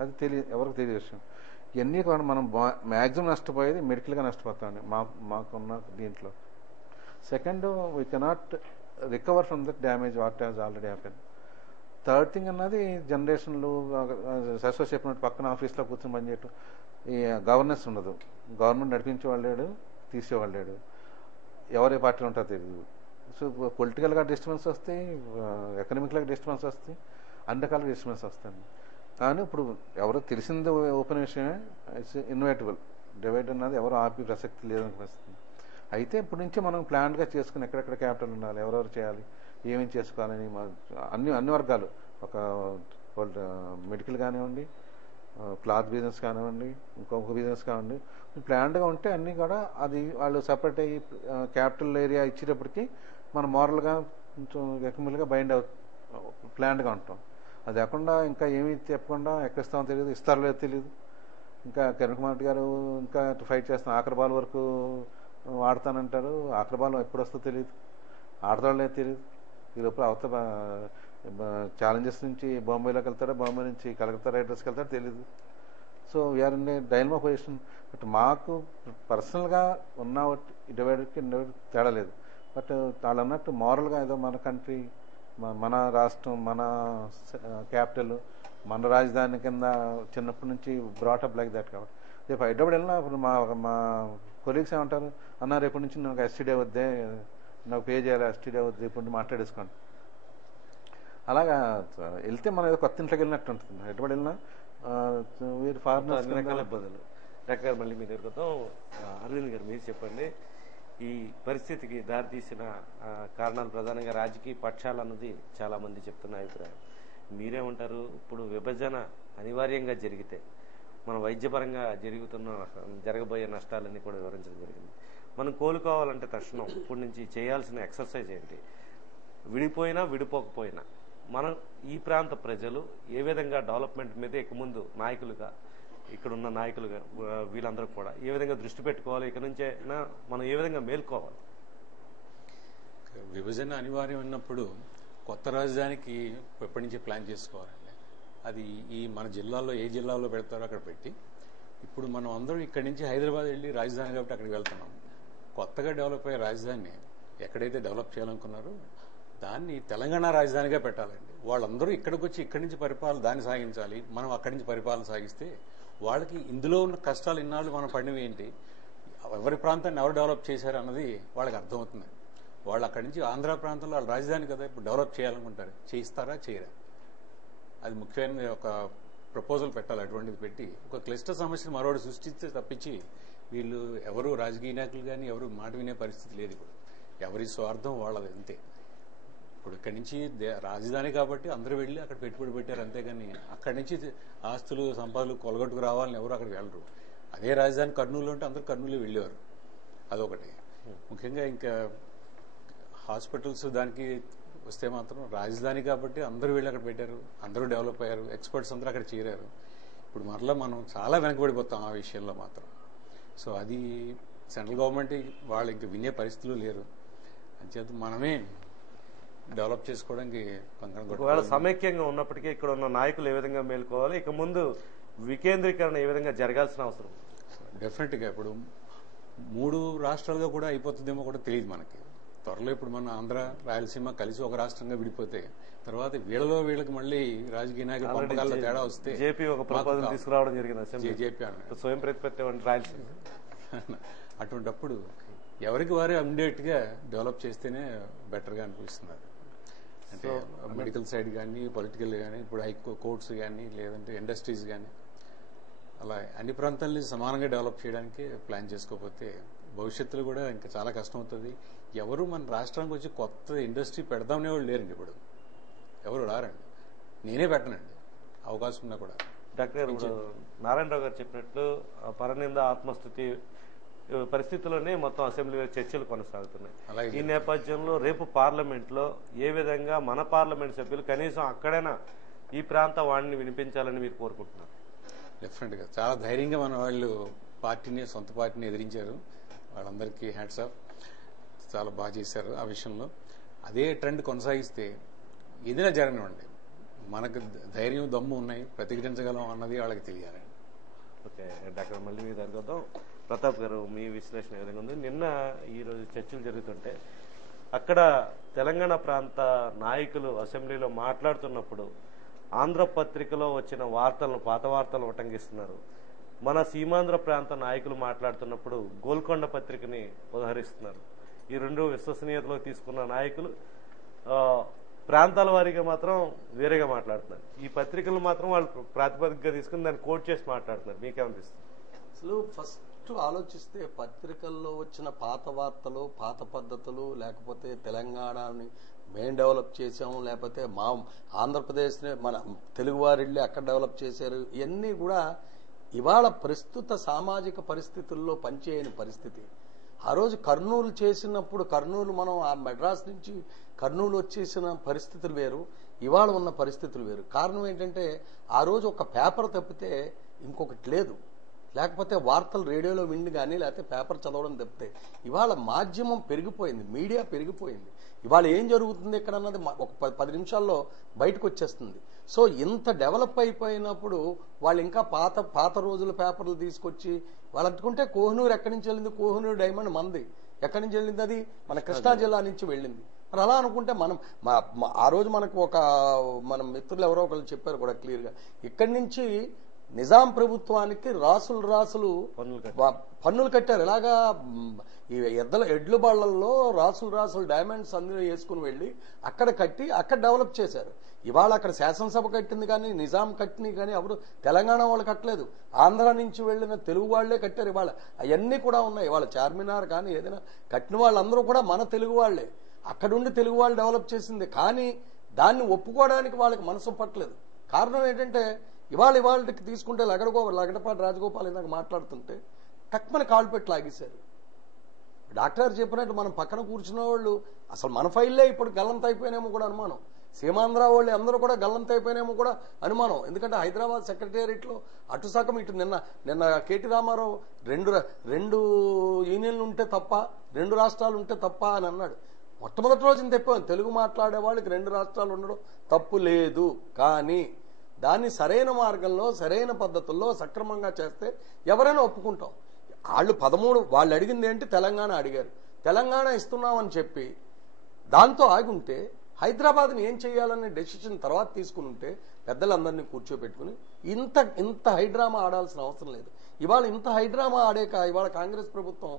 అది ఎవరికి తెలియదు విషయం. ఇవన్నీ కూడా మనం మ్యాక్సిమం నష్టపోయేది మెడికల్గా నష్టపోతామండి మాకున్న దీంట్లో. Second, we cannot recover from that damage what has already happen. Third thing అన్నది జనరేషన్లు సరస్వతి చెప్పినట్టు పక్కన ఆఫీస్లో కూర్చొని పనిచేయటం, ఈ గవర్నెన్స్ ఉండదు. గవర్నమెంట్ నడిపించేవాళ్ళు లేడు, తీసేవాళ్ళు లేడు, ఎవరే పార్టీలో ఉంటారో తెలియదు. సో పొలిటికల్గా డిస్టర్బెన్స్ వస్తాయి, ఎకనామిక్గా డిస్టర్బెన్స్ వస్తాయి, అన్ని రకాల డిస్టర్బెన్స్ వస్తాయి. కానీ ఇప్పుడు ఎవరో తెలిసింది ఓపెన్ విషయమే, ఇట్స్ ఇన్వైటబుల్. డివైడ్ అన్నది ఎవరు ఆపి ప్రసక్తి లేదనిపిస్తుంది. అయితే ఇప్పటి నుంచి మనం ప్లాన్గా చేసుకుని ఎక్కడెక్కడ క్యాపిటల్ ఉండాలి, ఎవరెవరు చేయాలి, ఏమేమి చేసుకోవాలని అన్ని వర్గాలు, ఒక మెడికల్ కానివ్వండి, క్లాత్ బిజినెస్ కానివ్వండి, ఇంకొక బిజినెస్ కానివ్వండి, ప్లాన్డ్గా ఉంటే అన్నీ కూడా అది వాళ్ళు సపరేట్ అయ్యి క్యాపిటల్ ఏరియా ఇచ్చేటప్పటికి మనం మోరల్గా కొంచెం ఎకమిల్గా బైండ్ ప్లాన్డ్గా ఉంటాం. అది కాకుండా ఇంకా ఏమీ చెప్పకుండా ఎక్కడిస్తామో తెలియదు, ఇస్తారో లేదో తెలియదు. ఇంకా కిరణ్ కుమార్ గారు ఇంకా ఫైట్ చేస్తాం, ఆఖరి బాల్ వరకు ఆడతానంటారు, ఆఖరి బాల్ ఎప్పుడు వస్తుందో తెలియదు, ఆడతాడో లేదో తెలియదు. ఈ లోపల అవతల ఛాలెంజెస్ నుంచి బాంబేలోకి వెళ్తాడో, బాంబే నుంచి కలకత్తా రైడర్స్కి వెళ్తాడో తెలియదు. So we are in a dilemma position. But మాకు పర్సనల్గా ఉన్న డివైడర్కి తేడా లేదు. బట్ వాళ్ళు అన్నట్టు మోరల్గా ఏదో మన కంట్రీ, మన రాష్ట్రం, మన క్యాపిటల్, మన రాజధాని కింద చిన్నప్పటి నుంచి బ్రాటప్ లైక్ దట్. కాబట్టి రేపు హైదరాబాద్ వెళ్ళినా ఇప్పుడు మా కొలీగ్స్ ఏమంటారు, అన్న రేపటి నుంచి నాకు ఎస్టీడీ వద్దే, నాకు పే చేయాలి, ఎస్టీడీ వద్దు, రేపు నుంచి మాట్లాడేసుకోండి. అలాగా వెళ్తే మనం ఏదో కొత్త ఇంట్లోకి వెళ్ళినట్టు ఉంటుంది. హైదరాబాద్ వెళ్ళినా వీరు ఫారినర్స్ రకాల ఇబ్బందులు. డాక్టర్ గారు మళ్ళీ మీ దగ్గరతో అరవింద్ గారు మీరు చెప్పండి, ఈ పరిస్థితికి దారితీసిన కారణాలు ప్రధానంగా రాజకీయ పక్షాలు అన్నది చాలా మంది చెప్తున్న అభిప్రాయం. మీరేమంటారు? ఇప్పుడు విభజన అనివార్యంగా జరిగితే మన వైద్యపరంగా జరగబోయే నష్టాలన్నీ కూడా వివరించడం జరిగింది. మనం కోలుకోవాలంటే తక్షణం ఇప్పటి నుంచి చేయాల్సిన ఎక్సర్సైజ్ ఏంటి? విడిపోయినా విడిపోకపోయినా మనం ఈ ప్రాంత ప్రజలు ఏ విధంగా డెవలప్మెంట్ మీద ఇక ముందు నాయకులుగా, ఇక్కడున్న నాయకులుగా వీళ్ళందరూ కూడా ఏ విధంగా దృష్టి పెట్టుకోవాలి, ఇక నుంచే మనం ఏ విధంగా మేల్కోవాలి? విభజన అనివార్యం ఉన్నప్పుడు కొత్త రాజధానికి ఎప్పటి నుంచే ప్లాన్ చేసుకోవాలండి. అది ఈ మన జిల్లాలో ఏ జిల్లాలో పెడతారో అక్కడ పెట్టి, ఇప్పుడు మనం అందరం ఇక్కడి నుంచి హైదరాబాద్ వెళ్ళి రాజధాని కాబట్టి అక్కడికి వెళ్తున్నాం. కొత్తగా డెవలప్ అయ్యే రాజధానిని ఎక్కడైతే డెవలప్ చేయాలనుకున్నారో దాన్ని తెలంగాణ రాజధానిగా పెట్టాలండి. వాళ్ళందరూ ఇక్కడికి వచ్చి ఇక్కడి నుంచి పరిపాలన దాన్ని సాగించాలి, మనం అక్కడి నుంచి పరిపాలన సాగిస్తే వాళ్ళకి ఇందులో ఉన్న కష్టాలు ఇన్నాళ్ళు మనం పడినవి ఏంటి, ఎవరి ప్రాంతాన్ని ఎవరు డెవలప్ చేశారు అన్నది వాళ్ళకి అర్థమవుతుంది. వాళ్ళు అక్కడి నుంచి ఆంధ్ర ప్రాంతంలో వాళ్ళ రాజధాని కదా ఇప్పుడు డెవలప్ చేయాలనుకుంటారు, చేయిస్తారా చేయరా, అది ముఖ్యమైన ఒక ప్రపోజల్ పెట్టాలి. అటువంటిది పెట్టి ఒక క్లిష్ట సమస్యను మరోటి సృష్టిస్తే తప్పించి వీళ్ళు ఎవరు రాజకీయ నాయకులు కానీ ఎవరు మాట వినే పరిస్థితి లేదు. ఇప్పుడు ఎవరి స్వార్థం వాళ్ళది అంతే. ఇప్పుడు ఇక్కడి నుంచి రాజధాని కాబట్టి అందరూ వెళ్ళి అక్కడ పెట్టుబడి పెట్టారు, అంతేగాని అక్కడి నుంచి ఆస్తులు సంపదలు కొలగొట్టుకు రావాలని ఎవరు అక్కడికి వెళ్ళరు. అదే రాజధాని కర్నూలు అంటే అందరూ కర్నూలు వెళ్ళేవారు. అదొకటి. ముఖ్యంగా ఇంకా హాస్పిటల్స్ దానికి వస్తే మాత్రం రాజధాని కాబట్టి అందరూ వెళ్ళి అక్కడ పెట్టారు, అందరూ డెవలప్ అయ్యారు, ఎక్స్పర్ట్స్ అందరూ అక్కడ చేరారు. ఇప్పుడు మరలా మనం చాలా వెనకబడిపోతాం ఆ విషయంలో మాత్రం. సో అది సెంట్రల్ గవర్నమెంట్ వాళ్ళు ఇంక వినే పరిస్థితులు లేరు. అంచేత మనమే డెవలప్ చేసుకోవడానికి ఒకవేళ సమైక్యంగా ఉన్నప్పటికీ ఇక్కడ ఉన్న నాయకులు ఏ విధంగా మేల్కోవాలి, ఇక ముందు వికేంద్రీకరణ ఏ విధంగా జరగాల్సిన అవసరం? డెఫినెట్ గా ఇప్పుడు 3 రాష్ట్రాలుగా కూడా అయిపోతుందేమో కూడా తెలియదు మనకి. త్వరలో ఇప్పుడు మన ఆంధ్ర రాయలసీమ కలిసి ఒక రాష్ట్రంగా విడిపోతే తర్వాత వీళ్ళకి మళ్ళీ రాజకీయ నాయకుల పంపకాల్లో తేడా వస్తే జేపీ ఒక ప్రపోజల్ తీసుకురావడం జరిగింది, జేపీ స్వయం ప్రతిపత్తి రాయలసీమ. అటువంటిప్పుడు ఎవరికి వారే ఇమ్మీడియట్ గా డెవలప్ చేస్తేనే బెటర్ గా అనిపిస్తున్నారు. అంటే మెడికల్ సైడ్ కానీ, పొలిటికల్ కానీ, ఇప్పుడు హై కోర్ట్స్ కానీ, లేదంటే ఇండస్ట్రీస్ కానీ, అలా అన్ని ప్రాంతాలని సమానంగా డెవలప్ చేయడానికి ప్లాన్ చేసుకోకపోతే భవిష్యత్తులో కూడా ఇంకా చాలా కష్టం అవుతుంది. ఎవరు మన రాష్ట్రానికి వచ్చి కొత్త ఇండస్ట్రీ పెడదామనే వాళ్ళు లేరండి. ఇప్పుడు ఎవరు రారండి. నేనే పెట్టనండి అవకాశం ఉన్నా కూడా. డాక్టర్ గారు ఇప్పుడు నారాయణరావు గారు చెప్పినట్లు పరనింద ఆత్మస్థుతి పరిస్థితుల్లోనే మొత్తం అసెంబ్లీలో చర్చలు కొనసాగుతున్నాయి. ఈ నేపథ్యంలో రేపు పార్లమెంట్ లో ఏ విధంగా మన పార్లమెంట్ సభ్యులు కనీసం అక్కడైనా ఈ ప్రాంత వాణిని వినిపించాలని మీరు కోరుకుంటున్నారు? డెఫినెట్ గా చాలా ధైర్యంగా మన వాళ్ళు సొంత పార్టీని ఎదిరించారు. వాళ్ళందరికీ హ్యాట్స్ ఆఫ్, చాలా బాగా చేశారు ఆ విషయంలో. అదే ట్రెండ్ కొనసాగిస్తే ఏదైనా జరగనివ్వండి, మనకు ధైర్యం దమ్ము ఉన్నాయి, ప్రతిఘటించగలం అన్నది వాళ్ళకి తెలియాలి. ఓకే డాక్టర్, మళ్ళీ మీ దగ్గర వద్దాం. ప్రతాప్ గారు, మీ విశ్లేషణ ఏ విధంగా ఉంది? నిన్న ఈరోజు చర్చలు జరుగుతుంటే అక్కడ తెలంగాణ ప్రాంత నాయకులు అసెంబ్లీలో మాట్లాడుతున్నప్పుడు ఆంధ్రపత్రికలో వచ్చిన వార్తలను, పాత వార్తలను ఉటంకిస్తున్నారు. మన సీమాంధ్ర ప్రాంత నాయకులు మాట్లాడుతున్నప్పుడు గోల్కొండ పత్రికని ఉదహరిస్తున్నారు. ఈ రెండు విశ్వసనీయతలో తీసుకున్న నాయకులు ప్రాంతాల వారీగా మాత్రం వేరేగా మాట్లాడుతున్నారు. ఈ పత్రికలు మాత్రం వాళ్ళు ప్రాతిపదికగా తీసుకుని దాన్ని కోట్ చేసి మాట్లాడుతున్నారు. మీకేమనిపిస్తుంది? అసలు ఫస్ట్ ఆలోచిస్తే పత్రికల్లో వచ్చిన పాత వార్తలు, పాత పద్ధతులు, లేకపోతే తెలంగాణని మేము డెవలప్ చేసాము, లేకపోతే మా ఆంధ్రప్రదేశ్ని మన తెలుగువారు వెళ్ళి అక్కడ డెవలప్ చేశారు, ఇవన్నీ కూడా ఇవాళ ప్రస్తుత సామాజిక పరిస్థితుల్లో పనిచేయని పరిస్థితి. ఆ రోజు కర్నూలు చేసినప్పుడు కర్నూలు మనం ఆ మెడ్రాస్ నుంచి కర్నూలు వచ్చేసిన పరిస్థితులు వేరు, ఇవాళ ఉన్న పరిస్థితులు వేరు. కారణం ఏంటంటే ఆ రోజు ఒక పేపర్ తప్పితే ఇంకొకటి లేదు, లేకపోతే వార్తలు రేడియోలో విండి కానీ లేకపోతే పేపర్ చదవడం తప్పితే. ఇవాళ మాధ్యమం పెరిగిపోయింది, మీడియా పెరిగిపోయింది. ఇవాళ ఏం జరుగుతుంది ఇక్కడ అన్నది ఒక 10 నిమిషాల్లో బయటకు వచ్చేస్తుంది. సో ఇంత డెవలప్ అయిపోయినప్పుడు వాళ్ళు ఇంకా పాత రోజుల పేపర్లు తీసుకొచ్చి వాళ్ళు అట్టుకుంటే కోహినూరు ఎక్కడి నుంచి వెళ్ళింది? కోహినూరు డైమండ్ మంది ఎక్కడి నుంచి వెళ్ళింది? అది మన కృష్ణా జిల్లా నుంచి వెళ్ళింది. మరి అలా అనుకుంటే మనం ఆ రోజు మనకు మన మిత్రులు ఎవరో ఒకళ్ళు చెప్పారు కూడా క్లియర్గా, ఇక్కడి నుంచి నిజాం ప్రభుత్వానికి రాసులు పన్నులు కట్టారు. ఇలాగా ఈ ఎడ్ల బాళ్లలో రాసులు డైమండ్స్ అందులో వేసుకుని వెళ్ళి అక్కడ కట్టి అక్కడ డెవలప్ చేశారు. ఇవాళ అక్కడ శాసనసభ కట్టింది కానీ నిజాం కట్టింది కానీ ఎవరు తెలంగాణ వాళ్ళు కట్టలేదు, ఆంధ్ర నుంచి వెళ్ళిన తెలుగు వాళ్లే కట్టారు. ఇవాళ అవన్నీ కూడా ఉన్నాయి. ఇవాళ చార్మినార్ కానీ ఏదైనా కట్టిన వాళ్ళందరూ కూడా మన తెలుగు వాళ్లే, అక్కడుండి తెలుగు వాళ్ళు డెవలప్ చేసింది. కానీ దాన్ని ఒప్పుకోవడానికి వాళ్ళకి మనసు పట్టలేదు. కారణం ఏంటంటే ఇవాళకి తీసుకుంటే లగడపాటి రాజగోపాల్ ఇందాక మాట్లాడుతుంటే టక్మని కాలు పెట్టి లాగేశారు. డాక్టర్ చెప్పినట్టు మనం పక్కన కూర్చున్న వాళ్ళు అసలు మన ఫైల్లే ఇప్పుడు గల్లంత అయిపోయినేమో కూడా అనుమానం. సీమాంధ్ర వాళ్ళు అందరూ కూడా గల్లంత అయిపోయినేమో కూడా అనుమానం. ఎందుకంటే హైదరాబాద్ సెక్రటేరియట్లో అటు సగం ఇటు నిన్న కేటీ రామారావు రెండు యూనియన్లు ఉంటే తప్ప, 2 రాష్ట్రాలు ఉంటే తప్ప అని అన్నాడు. మొట్టమొదటి రోజున తెప్పాను, తెలుగు మాట్లాడే వాళ్ళకి 2 రాష్ట్రాలు ఉండడం తప్పు లేదు, కానీ దాన్ని సరైన మార్గంలో సరైన పద్ధతుల్లో సక్రమంగా చేస్తే ఎవరైనా ఒప్పుకుంటాం. వాళ్ళు 13 వాళ్ళు అడిగింది ఏంటి? తెలంగాణ అడిగారు. తెలంగాణ ఇస్తున్నామని చెప్పి దాంతో ఆగుంటే హైదరాబాద్ని ఏం చేయాలనే డెసిషన్ తర్వాత తీసుకుని ఉంటే పెద్దలందరినీ కూర్చోబెట్టుకుని ఇంత హైడ్రామా ఆడాల్సిన అవసరం లేదు. ఇవాళ ఇంత హైడ్రామా ఆడాక ఇవాళ కాంగ్రెస్ ప్రభుత్వం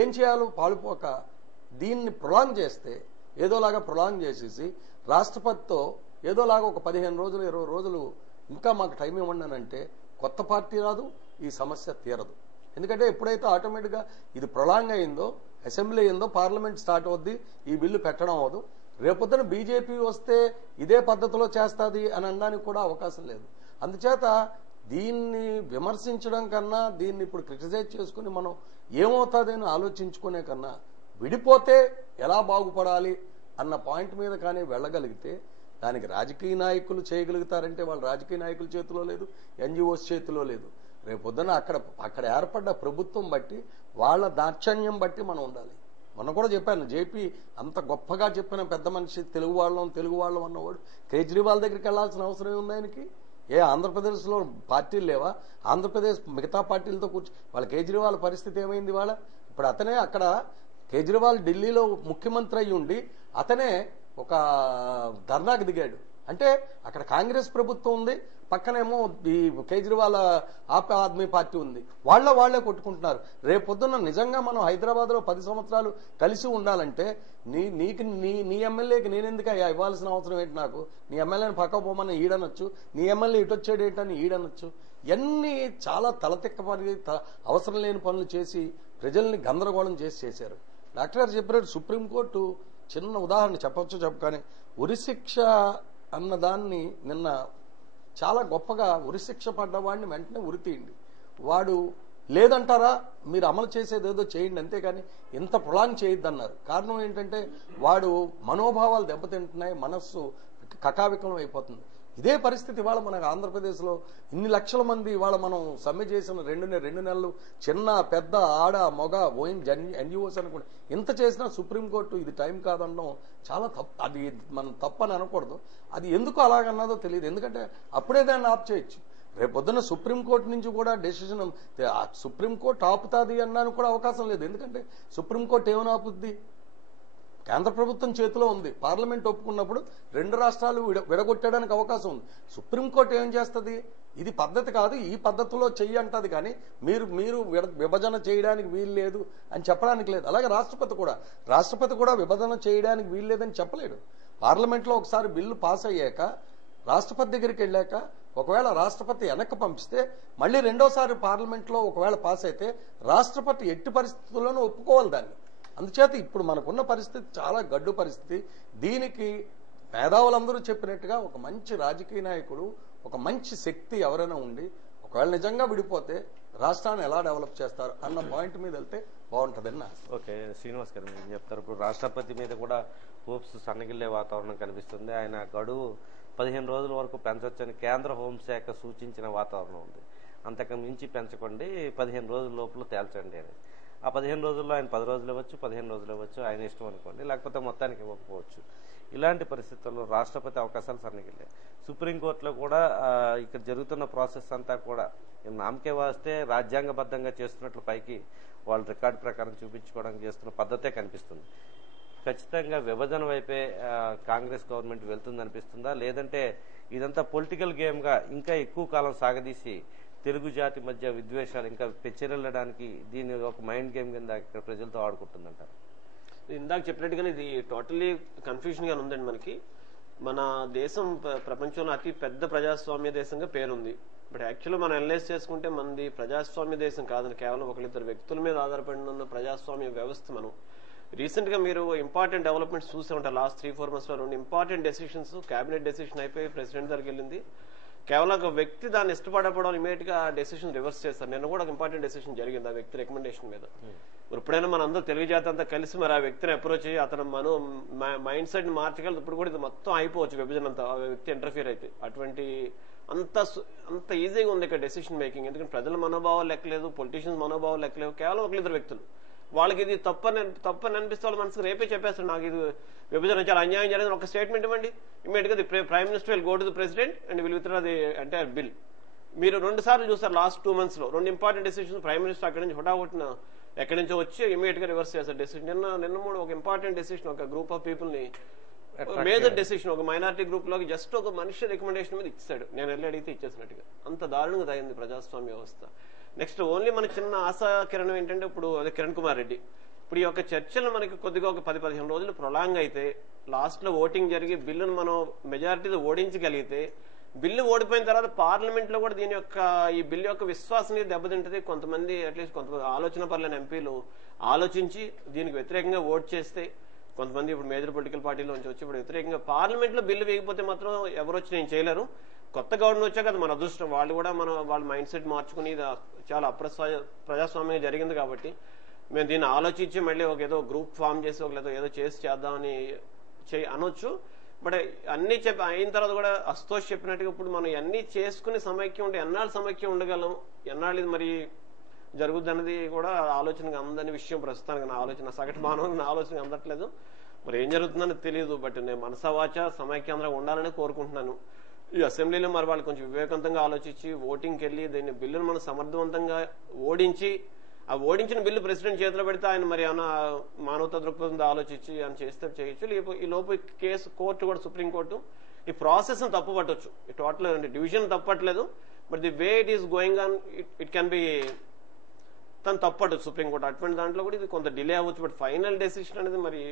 ఏం చేయాలో పాలుపోక దీన్ని ప్రొలాంగ్ చేస్తే, ఏదోలాగా ప్రొలాంగ్ చేసేసి రాష్ట్రపతితో ఏదోలాగా ఒక 15 రోజులు 20 రోజులు ఇంకా మాకు టైం ఇవ్వండి అని అంటే కొత్త పార్టీ రాదు, ఈ సమస్య తీరదు. ఎందుకంటే ఎప్పుడైతే ఆటోమేటిక్గా ఇది ప్రొలాంగ్ అయిందో, అసెంబ్లీ అయిందో, పార్లమెంట్ స్టార్ట్ అవుద్ది, ఈ బిల్లు పెట్టడం అవ్వదు. రేపొద్దున బీజేపీ వస్తే ఇదే పద్ధతిలో చేస్తుంది అని అనడానికి కూడా అవకాశం లేదు. అందుచేత దీన్ని విమర్శించడం కన్నా దీన్ని ఇప్పుడు క్రిటిసైజ్ చేసుకుని మనం ఏమవుతుంది అని ఆలోచించుకునే కన్నా విడిపోతే ఎలా బాగుపడాలి అన్న పాయింట్ మీద కానీ వెళ్ళగలిగితే దానికి రాజకీయ నాయకులు చేయగలుగుతారంటే వాళ్ళ రాజకీయ నాయకుల చేతిలో లేదు, ఎన్జిఓస్ చేతిలో లేదు. రేపొద్దున అక్కడ ఏర్పడ్డ ప్రభుత్వం బట్టి వాళ్ళ దాక్షణ్యం బట్టి మనం ఉండాలి. మొన్న కూడా చెప్పాను, జేపీ అంత గొప్పగా చెప్పిన పెద్ద మనిషి తెలుగు వాళ్ళం అన్నవాడు కేజ్రీవాల్ దగ్గరికి వెళ్లాల్సిన అవసరం ఉంది ఆయనకి. ఆంధ్రప్రదేశ్లో పార్టీలు లేవా? ఆంధ్రప్రదేశ్ మిగతా పార్టీలతో వాళ్ళ కేజ్రీవాల్ పరిస్థితి ఏమైంది? వాళ్ళ ఇప్పుడు అతనే అక్కడ కేజ్రీవాల్ ఢిల్లీలో ముఖ్యమంత్రి అయ్యి ఉండి అతనే ఒక ధర్నాకు దిగాడు. అంటే అక్కడ కాంగ్రెస్ ప్రభుత్వం ఉంది, పక్కనేమో ఈ కేజ్రీవాల్ ఆప్ ఆద్మీ పార్టీ ఉంది, వాళ్లే కొట్టుకుంటున్నారు. రేపొద్దున నిజంగా మనం హైదరాబాద్ లో 10 సంవత్సరాలు కలిసి ఉండాలంటే నీ ఎమ్మెల్యేకి నేనెందుకు ఇవ్వాల్సిన అవసరం ఏంటి? నాకు నీ ఎమ్మెల్యేని పక్క పోమని ఈడనొచ్చు, నీ ఎమ్మెల్యే ఇటొచ్చాడు ఏంటని ఈడనొచ్చు. ఇవన్నీ చాలా తలతిక్కమని అవసరం లేని పనులు చేసి ప్రజల్ని గందరగోళం చేశారు. డాక్టర్ గారు చెప్పినట్టు సుప్రీంకోర్టు చిన్న ఉదాహరణ చెప్పొచ్చు కానీ ఉరిశిక్ష అన్నదాన్ని నిన్న చాలా గొప్పగా ఉరిశిక్ష పడ్డవాడిని వెంటనే ఉరితీయండి, వాడు లేదంటారా మీరు అమలు చేసేది ఏదో చేయండి, అంతేగాని ఇంత ప్రొలాంగ్ చేయొద్దన్నారు. కారణం ఏంటంటే వాడు మనోభావాలు దెబ్బతింటున్నాయి, మనస్సు కకావికలం అయిపోతుంది. ఇదే పరిస్థితి ఇవాళ మనకు ఆంధ్రప్రదేశ్లో ఇన్ని లక్షల మంది ఇవాళ మనం సమ్మె చేసిన 2 నెలలు చిన్న పెద్ద ఆడ మగ ఎన్జిఓస్ అనుకోండి, ఇంత చేసినా సుప్రీంకోర్టు ఇది టైం కాదనడం చాలా తప్పు. అది మనం తప్పని అనకూడదు. అది ఎందుకు అలాగన్నదో తెలియదు. ఎందుకంటే అప్పుడే దాన్ని ఆప్ చేయొచ్చు. రేపొద్దున సుప్రీంకోర్టు నుంచి కూడా డెసిషన్ సుప్రీంకోర్టు ఆపుతుంది అన్నాను కూడా అవకాశం లేదు. ఎందుకంటే సుప్రీంకోర్టు ఏమైనా ఆపుద్ది? కేంద్ర ప్రభుత్వం చేతిలో ఉంది. పార్లమెంట్ ఒప్పుకున్నప్పుడు 2 రాష్ట్రాలు విడగొట్టడానికి అవకాశం ఉంది. సుప్రీంకోర్టు ఏం చేస్తుంది? ఇది పద్ధతి కాదు, ఈ పద్ధతిలో చెయ్యి అంటది, కానీ మీరు విభజన చేయడానికి వీలు లేదు అని చెప్పడానికి లేదు. అలాగే రాష్ట్రపతి కూడా విభజన చేయడానికి వీలు లేదని చెప్పలేడు. పార్లమెంట్లో ఒకసారి బిల్లు పాస్ అయ్యాక రాష్ట్రపతి దగ్గరికి వెళ్ళాక ఒకవేళ రాష్ట్రపతి వెనక్కి పంపిస్తే మళ్ళీ రెండోసారి పార్లమెంట్లో ఒకవేళ పాస్ అయితే రాష్ట్రపతి ఎట్టి పరిస్థితుల్లోనూ ఒప్పుకోవాలి దాన్ని. అందుచేత ఇప్పుడు మనకున్న పరిస్థితి చాలా గడ్డు పరిస్థితి. దీనికి మేధావులందరూ చెప్పినట్టుగా ఒక మంచి రాజకీయ నాయకుడు, ఒక మంచి శక్తి ఎవరైనా ఉండి ఒకవేళ నిజంగా విడిపోతే రాష్ట్రాన్ని ఎలా డెవలప్ చేస్తారు అన్న పాయింట్ మీద వెళ్తే బాగుంటుందని నా. ఓకే, శ్రీనివాస్ గారు ఏం చెప్తారు? ఇప్పుడు రాష్ట్రపతి మీద కూడా హోప్స్ సన్నగిల్లే వాతావరణం కనిపిస్తుంది. ఆయన గడువు 15 రోజుల వరకు పెంచొచ్చని కేంద్ర హోంశాఖ సూచించిన వాతావరణం ఉంది. అంతకు మించి పెంచకండి, 15 రోజుల లోపల తేల్చండి అని. ఆ 15 రోజుల్లో ఆయన 10 రోజులు ఇవ్వచ్చు, 15 రోజులు ఇవ్వచ్చు, ఆయన ఇష్టం అనుకోండి, లేకపోతే మొత్తానికి ఇవ్వకపోవచ్చు. ఇలాంటి పరిస్థితుల్లో రాష్ట్రపతి అవకాశాలు సన్నగిల్లాయి. సుప్రీంకోర్టులో కూడా ఇక్కడ జరుగుతున్న ప్రాసెస్ అంతా కూడా నామకే వాస్తే రాజ్యాంగబద్ధంగా చేస్తున్నట్లు పైకి వాళ్ళు రికార్డు ప్రకారం చూపించుకోవడానికి చేస్తున్న పద్ధతే కనిపిస్తుంది. ఖచ్చితంగా విభజన వైపే కాంగ్రెస్ గవర్నమెంట్ వెళ్తుంది అనిపిస్తుందా, లేదంటే ఇదంతా పొలిటికల్ గేమ్ గా ఇంకా ఎక్కువ కాలం సాగదీసి తెలుగు జాతి మధ్య విద్వేషాలు ఇంకా పెచ్చరిల్లడానికి దీన్ని ఒక మైండ్ గేమ్ కింద ఇక్కడ ప్రజలతో ఆడుకుంటుందంటారు? ఇందాక చెప్పినట్టుగానే ఇది టోటల్లీ కన్ఫ్యూజన్ గా ఉందండి. మనకి మన దేశం ప్రపంచంలో అతి పెద్ద ప్రజాస్వామ్య దేశంగా పేరుంది. బట్ యాక్చువల్గా మనం అనలైజ్ చేసుకుంటే మనది ప్రజాస్వామ్య దేశం కాదని, కేవలం 1-2 వ్యక్తుల మీద ఆధారపడి ఉన్న ప్రజాస్వామ్య వ్యవస్థ. మనం రీసెంట్ గా మీరు ఇంపార్టెంట్ డెవలప్మెంట్స్ చూసే ఉంటారు. లాస్ట్ 3-4 months లో 2 ఇంపార్టెంట్ డెసిషన్స్, క్యాబినెట్ డెసిషన్ అయిపోయి ప్రెసిడెంట్ దగ్గరికి వెళ్ళింది. కేవలం ఒక వ్యక్తి దాన్ని ఇష్టపడకపోవడం ఇమీడియట్ గా డెసిషన్ రివర్స్ చేస్తారు. నిన్న కూడా ఒక ఇంపార్టెంట్ డెసిషన్ జరిగింది ఆ వ్యక్తి రికమెండేషన్ మీద. మరి ఇప్పుడైనా మన అందరూ తెలుగు జాతి అంతా కలిసి మరి ఆ వ్యక్తిని అప్రోచ్ అయ్యి అతను మైండ్ సెట్ ని మార్చగలదు. ఇప్పుడు కూడా ఇది మొత్తం అయిపోవచ్చు విభజన అంతా, ఆ వ్యక్తి ఇంటర్ఫియర్ అయితే. అటువంటి అంత ఈజీగా ఉంది ఇక్కడ డెసిషన్ మేకింగ్. ఎందుకంటే ప్రజల మనోభావాలు లెక్కలేదు, పొలిటీషియన్స్ మనోభావాలు లెక్కలేవు, కేవలం 1-2 వ్యక్తులు. వాళ్ళకి ఇది తప్పని అనిపిస్తే వాళ్ళ మనసుకు రేపే చెప్పేస్తారు, నాకు ఇది విభజన చాలా అన్యాయం జరిగింది, ఒక స్టేట్మెంట్ ఇవ్వండి. ఇమీడియట్ గా the prime minister will go to the president and will withdraw the entire bill. మీరు 2 సార్లు చూస్తారు లాస్ట్ 2 months లో 2 ఇంపార్టెంట్ డెసిషన్స్ ప్రైమ్ మినిస్టర్ అక్కడి నుంచి హుటాహుటిన ఎక్కడి నుంచో వచ్చి ఇమీడియట్ గా రివర్స్ చేస్తారు డెసిషన్. నిన్న కూడా ఒక ఇంపార్టెంట్ డెసిషన్, ఒక గ్రూప్ ఆఫ్ పీపుల్ ని మేజర్ డెసిషన్, ఒక మైనారిటీ గ్రూప్ లోకి జస్ట్ ఒక మనిషి రికమెండేషన్ మీద ఇచ్చాడు. నేను వెళ్ళి అడిగితే ఇచ్చేసినట్టుగా. అంత దారుణంగా తగ్గింది ప్రజాస్వామ్య వ్యవస్థ. నెక్స్ట్ ఓన్లీ మన చిన్న ఆశా కిరణం ఏంటంటే ఇప్పుడు అదే కిరణ్ కుమార్ రెడ్డి. ఇప్పుడు ఈ యొక్క చర్చలు మనకి కొద్దిగా ఒక 10-15 రోజులు ప్రొలాంగ్ అయితే లాస్ట్ లో ఓటింగ్ జరిగి బిల్లును మనం మెజారిటీలో ఓడించగలిగితే, బిల్లు ఓడిపోయిన తర్వాత పార్లమెంట్ లో కూడా దీని యొక్క ఈ బిల్లు యొక్క విశ్వాసనీయత దెబ్బతింటది. కొంతమంది అట్లీస్ట్ కొంతమంది ఆలోచన పర్లేని ఎంపీలు ఆలోచించి దీనికి వ్యతిరేకంగా ఓట్ చేస్తే, కొంతమంది ఇప్పుడు మేజర్ పొలిటికల్ పార్టీలోంచి వచ్చి ఇప్పుడు వ్యతిరేకంగా పార్లమెంట్ లో బిల్లు వేయకపోతే మాత్రం ఎవరు వచ్చి నేను చేయలేరు. కొత్త గవర్నమెంట్ వచ్చాక అది మన అదృష్టం. వాళ్ళు కూడా వాళ్ళ మైండ్ సెట్ మార్చుకుని చాలా ప్రజాస్వామ్యంగా జరిగింది కాబట్టి మేము దీన్ని ఆలోచించి మళ్ళీ ఒక ఏదో గ్రూప్ ఫామ్ చేసి ఒక ఏదో చేసి చేద్దామని అనొచ్చు. బట్ అన్ని అయిన తర్వాత కూడా అస్తోష్ చెప్పినట్టుగా ఇప్పుడు మనం అన్ని చేసుకుని సమైక్యం ఉంటే ఎన్నాళ్ళు సమైక్యం ఉండగలం, ఎన్నాళ్ళు ఇది మరి జరుగుద్ది అన్నది కూడా ఆలోచనగా అందని విషయం ప్రస్తుతానికి నా ఆలోచన. సగటు మానవుని నా ఆలోచన అందట్లేదు. మరి ఏం జరుగుతుందని తెలియదు. బట్ నేను మనసవాచ సమైక్యాంధ్రంగా ఉండాలని కోరుకుంటున్నాను. ఈ అసెంబ్లీలో మరి వాళ్ళు కొంచెం వివేకవంతంగా ఆలోచించి ఓటింగ్కి వెళ్ళి దీన్ని బిల్లును మనం సమర్థవంతంగా ఓడించి, ఆ ఓడించిన బిల్లు ప్రెసిడెంట్ చేతిలో పెడితే ఆయన మరి ఏమైనా మానవతా దృక్పథంతో ఆలోచించి ఆయన చేస్తే చేయొచ్చు. ఈ లోపు కేసు కోర్టు కూడా సుప్రీంకోర్టు ఈ ప్రాసెస్ ను తప్పు పట్టవచ్చు. ఈ టోటల్ డివిజన్ తప్పట్లేదు, but the way it is going on it can be తను తప్పట్టు సుప్రీంకోర్టు. అటువంటి దాంట్లో కూడా ఇది కొంత డిలే అవ్వచ్చు. బట్ ఫైనల్ డెసిషన్ అనేది మరి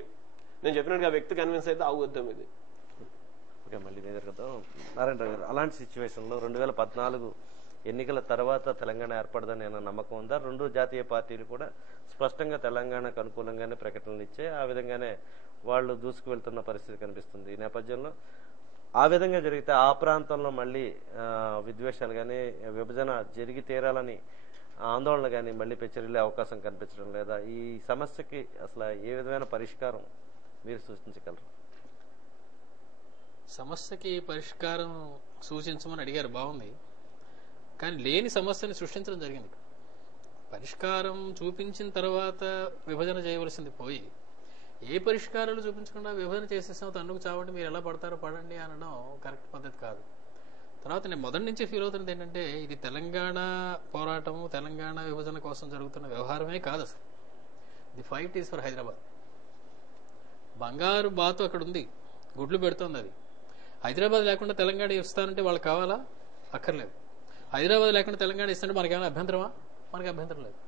నేను చెప్పినట్టుగా వ్యక్తి కన్విన్స్ అయితే అవుద్దాం ఇది. ఓకే, మళ్ళీ మీద కదా నారాయణ రావు గారు, అలాంటి సిచ్యువేషన్ లో 2014 ఎన్నికల తర్వాత తెలంగాణ ఏర్పడదని నేను నమ్మకం ఉందా? 2 జాతీయ పార్టీలు కూడా స్పష్టంగా తెలంగాణకు అనుకూలంగానే ప్రకటనలు ఇచ్చాయి. ఆ విధంగానే వాళ్ళు దూసుకు వెళ్తున్న పరిస్థితి కనిపిస్తుంది. ఈ నేపథ్యంలో ఆ విధంగా జరిగితే ఆ ప్రాంతంలో మళ్ళీ విద్వేషాలు కానీ విభజన జరిగి తీరాలని ఆందోళన కానీ మళ్ళీ పెచ్చరిల్లే అవకాశం కనిపించడం లేదా? ఈ సమస్యకి అసలు ఏ విధమైన పరిష్కారం మీరు సూచించగలరు? సమస్యకి పరిష్కారం సూచించమని అడిగారు, బాగుంది. కానీ లేని సమస్యని సృష్టించడం జరిగింది. పరిష్కారం చూపించిన తర్వాత విభజన చేయవలసింది పోయి ఏ పరిష్కారాలు చూపించకుండా విభజన చేసేసాం తన్నుకు చావండి మీరు ఎలా పడతారో పడండి అనడం కరెక్ట్ పద్ధతి కాదు. తర్వాత నేను మొదటి నుంచి ఫీల్ అవుతున్నది ఏంటంటే ఇది తెలంగాణ పోరాటము, తెలంగాణ విభజన కోసం జరుగుతున్న వ్యవహారమే కాదు. అసలు the fight is for Hyderabad. బంగారు బాతు అక్కడ ఉంది, గుడ్లు పెడుతోంది. అది హైదరాబాద్ లేకుండా తెలంగాణ ఇస్తానంటే వాళ్ళకి కావాలా? అక్కర్లేదు. హైదరాబాద్ లేకుండా తెలంగాణ ఇస్తుంటే మనకేమైనా అభ్యంతరమా? మనకి అభ్యంతరం లేదు.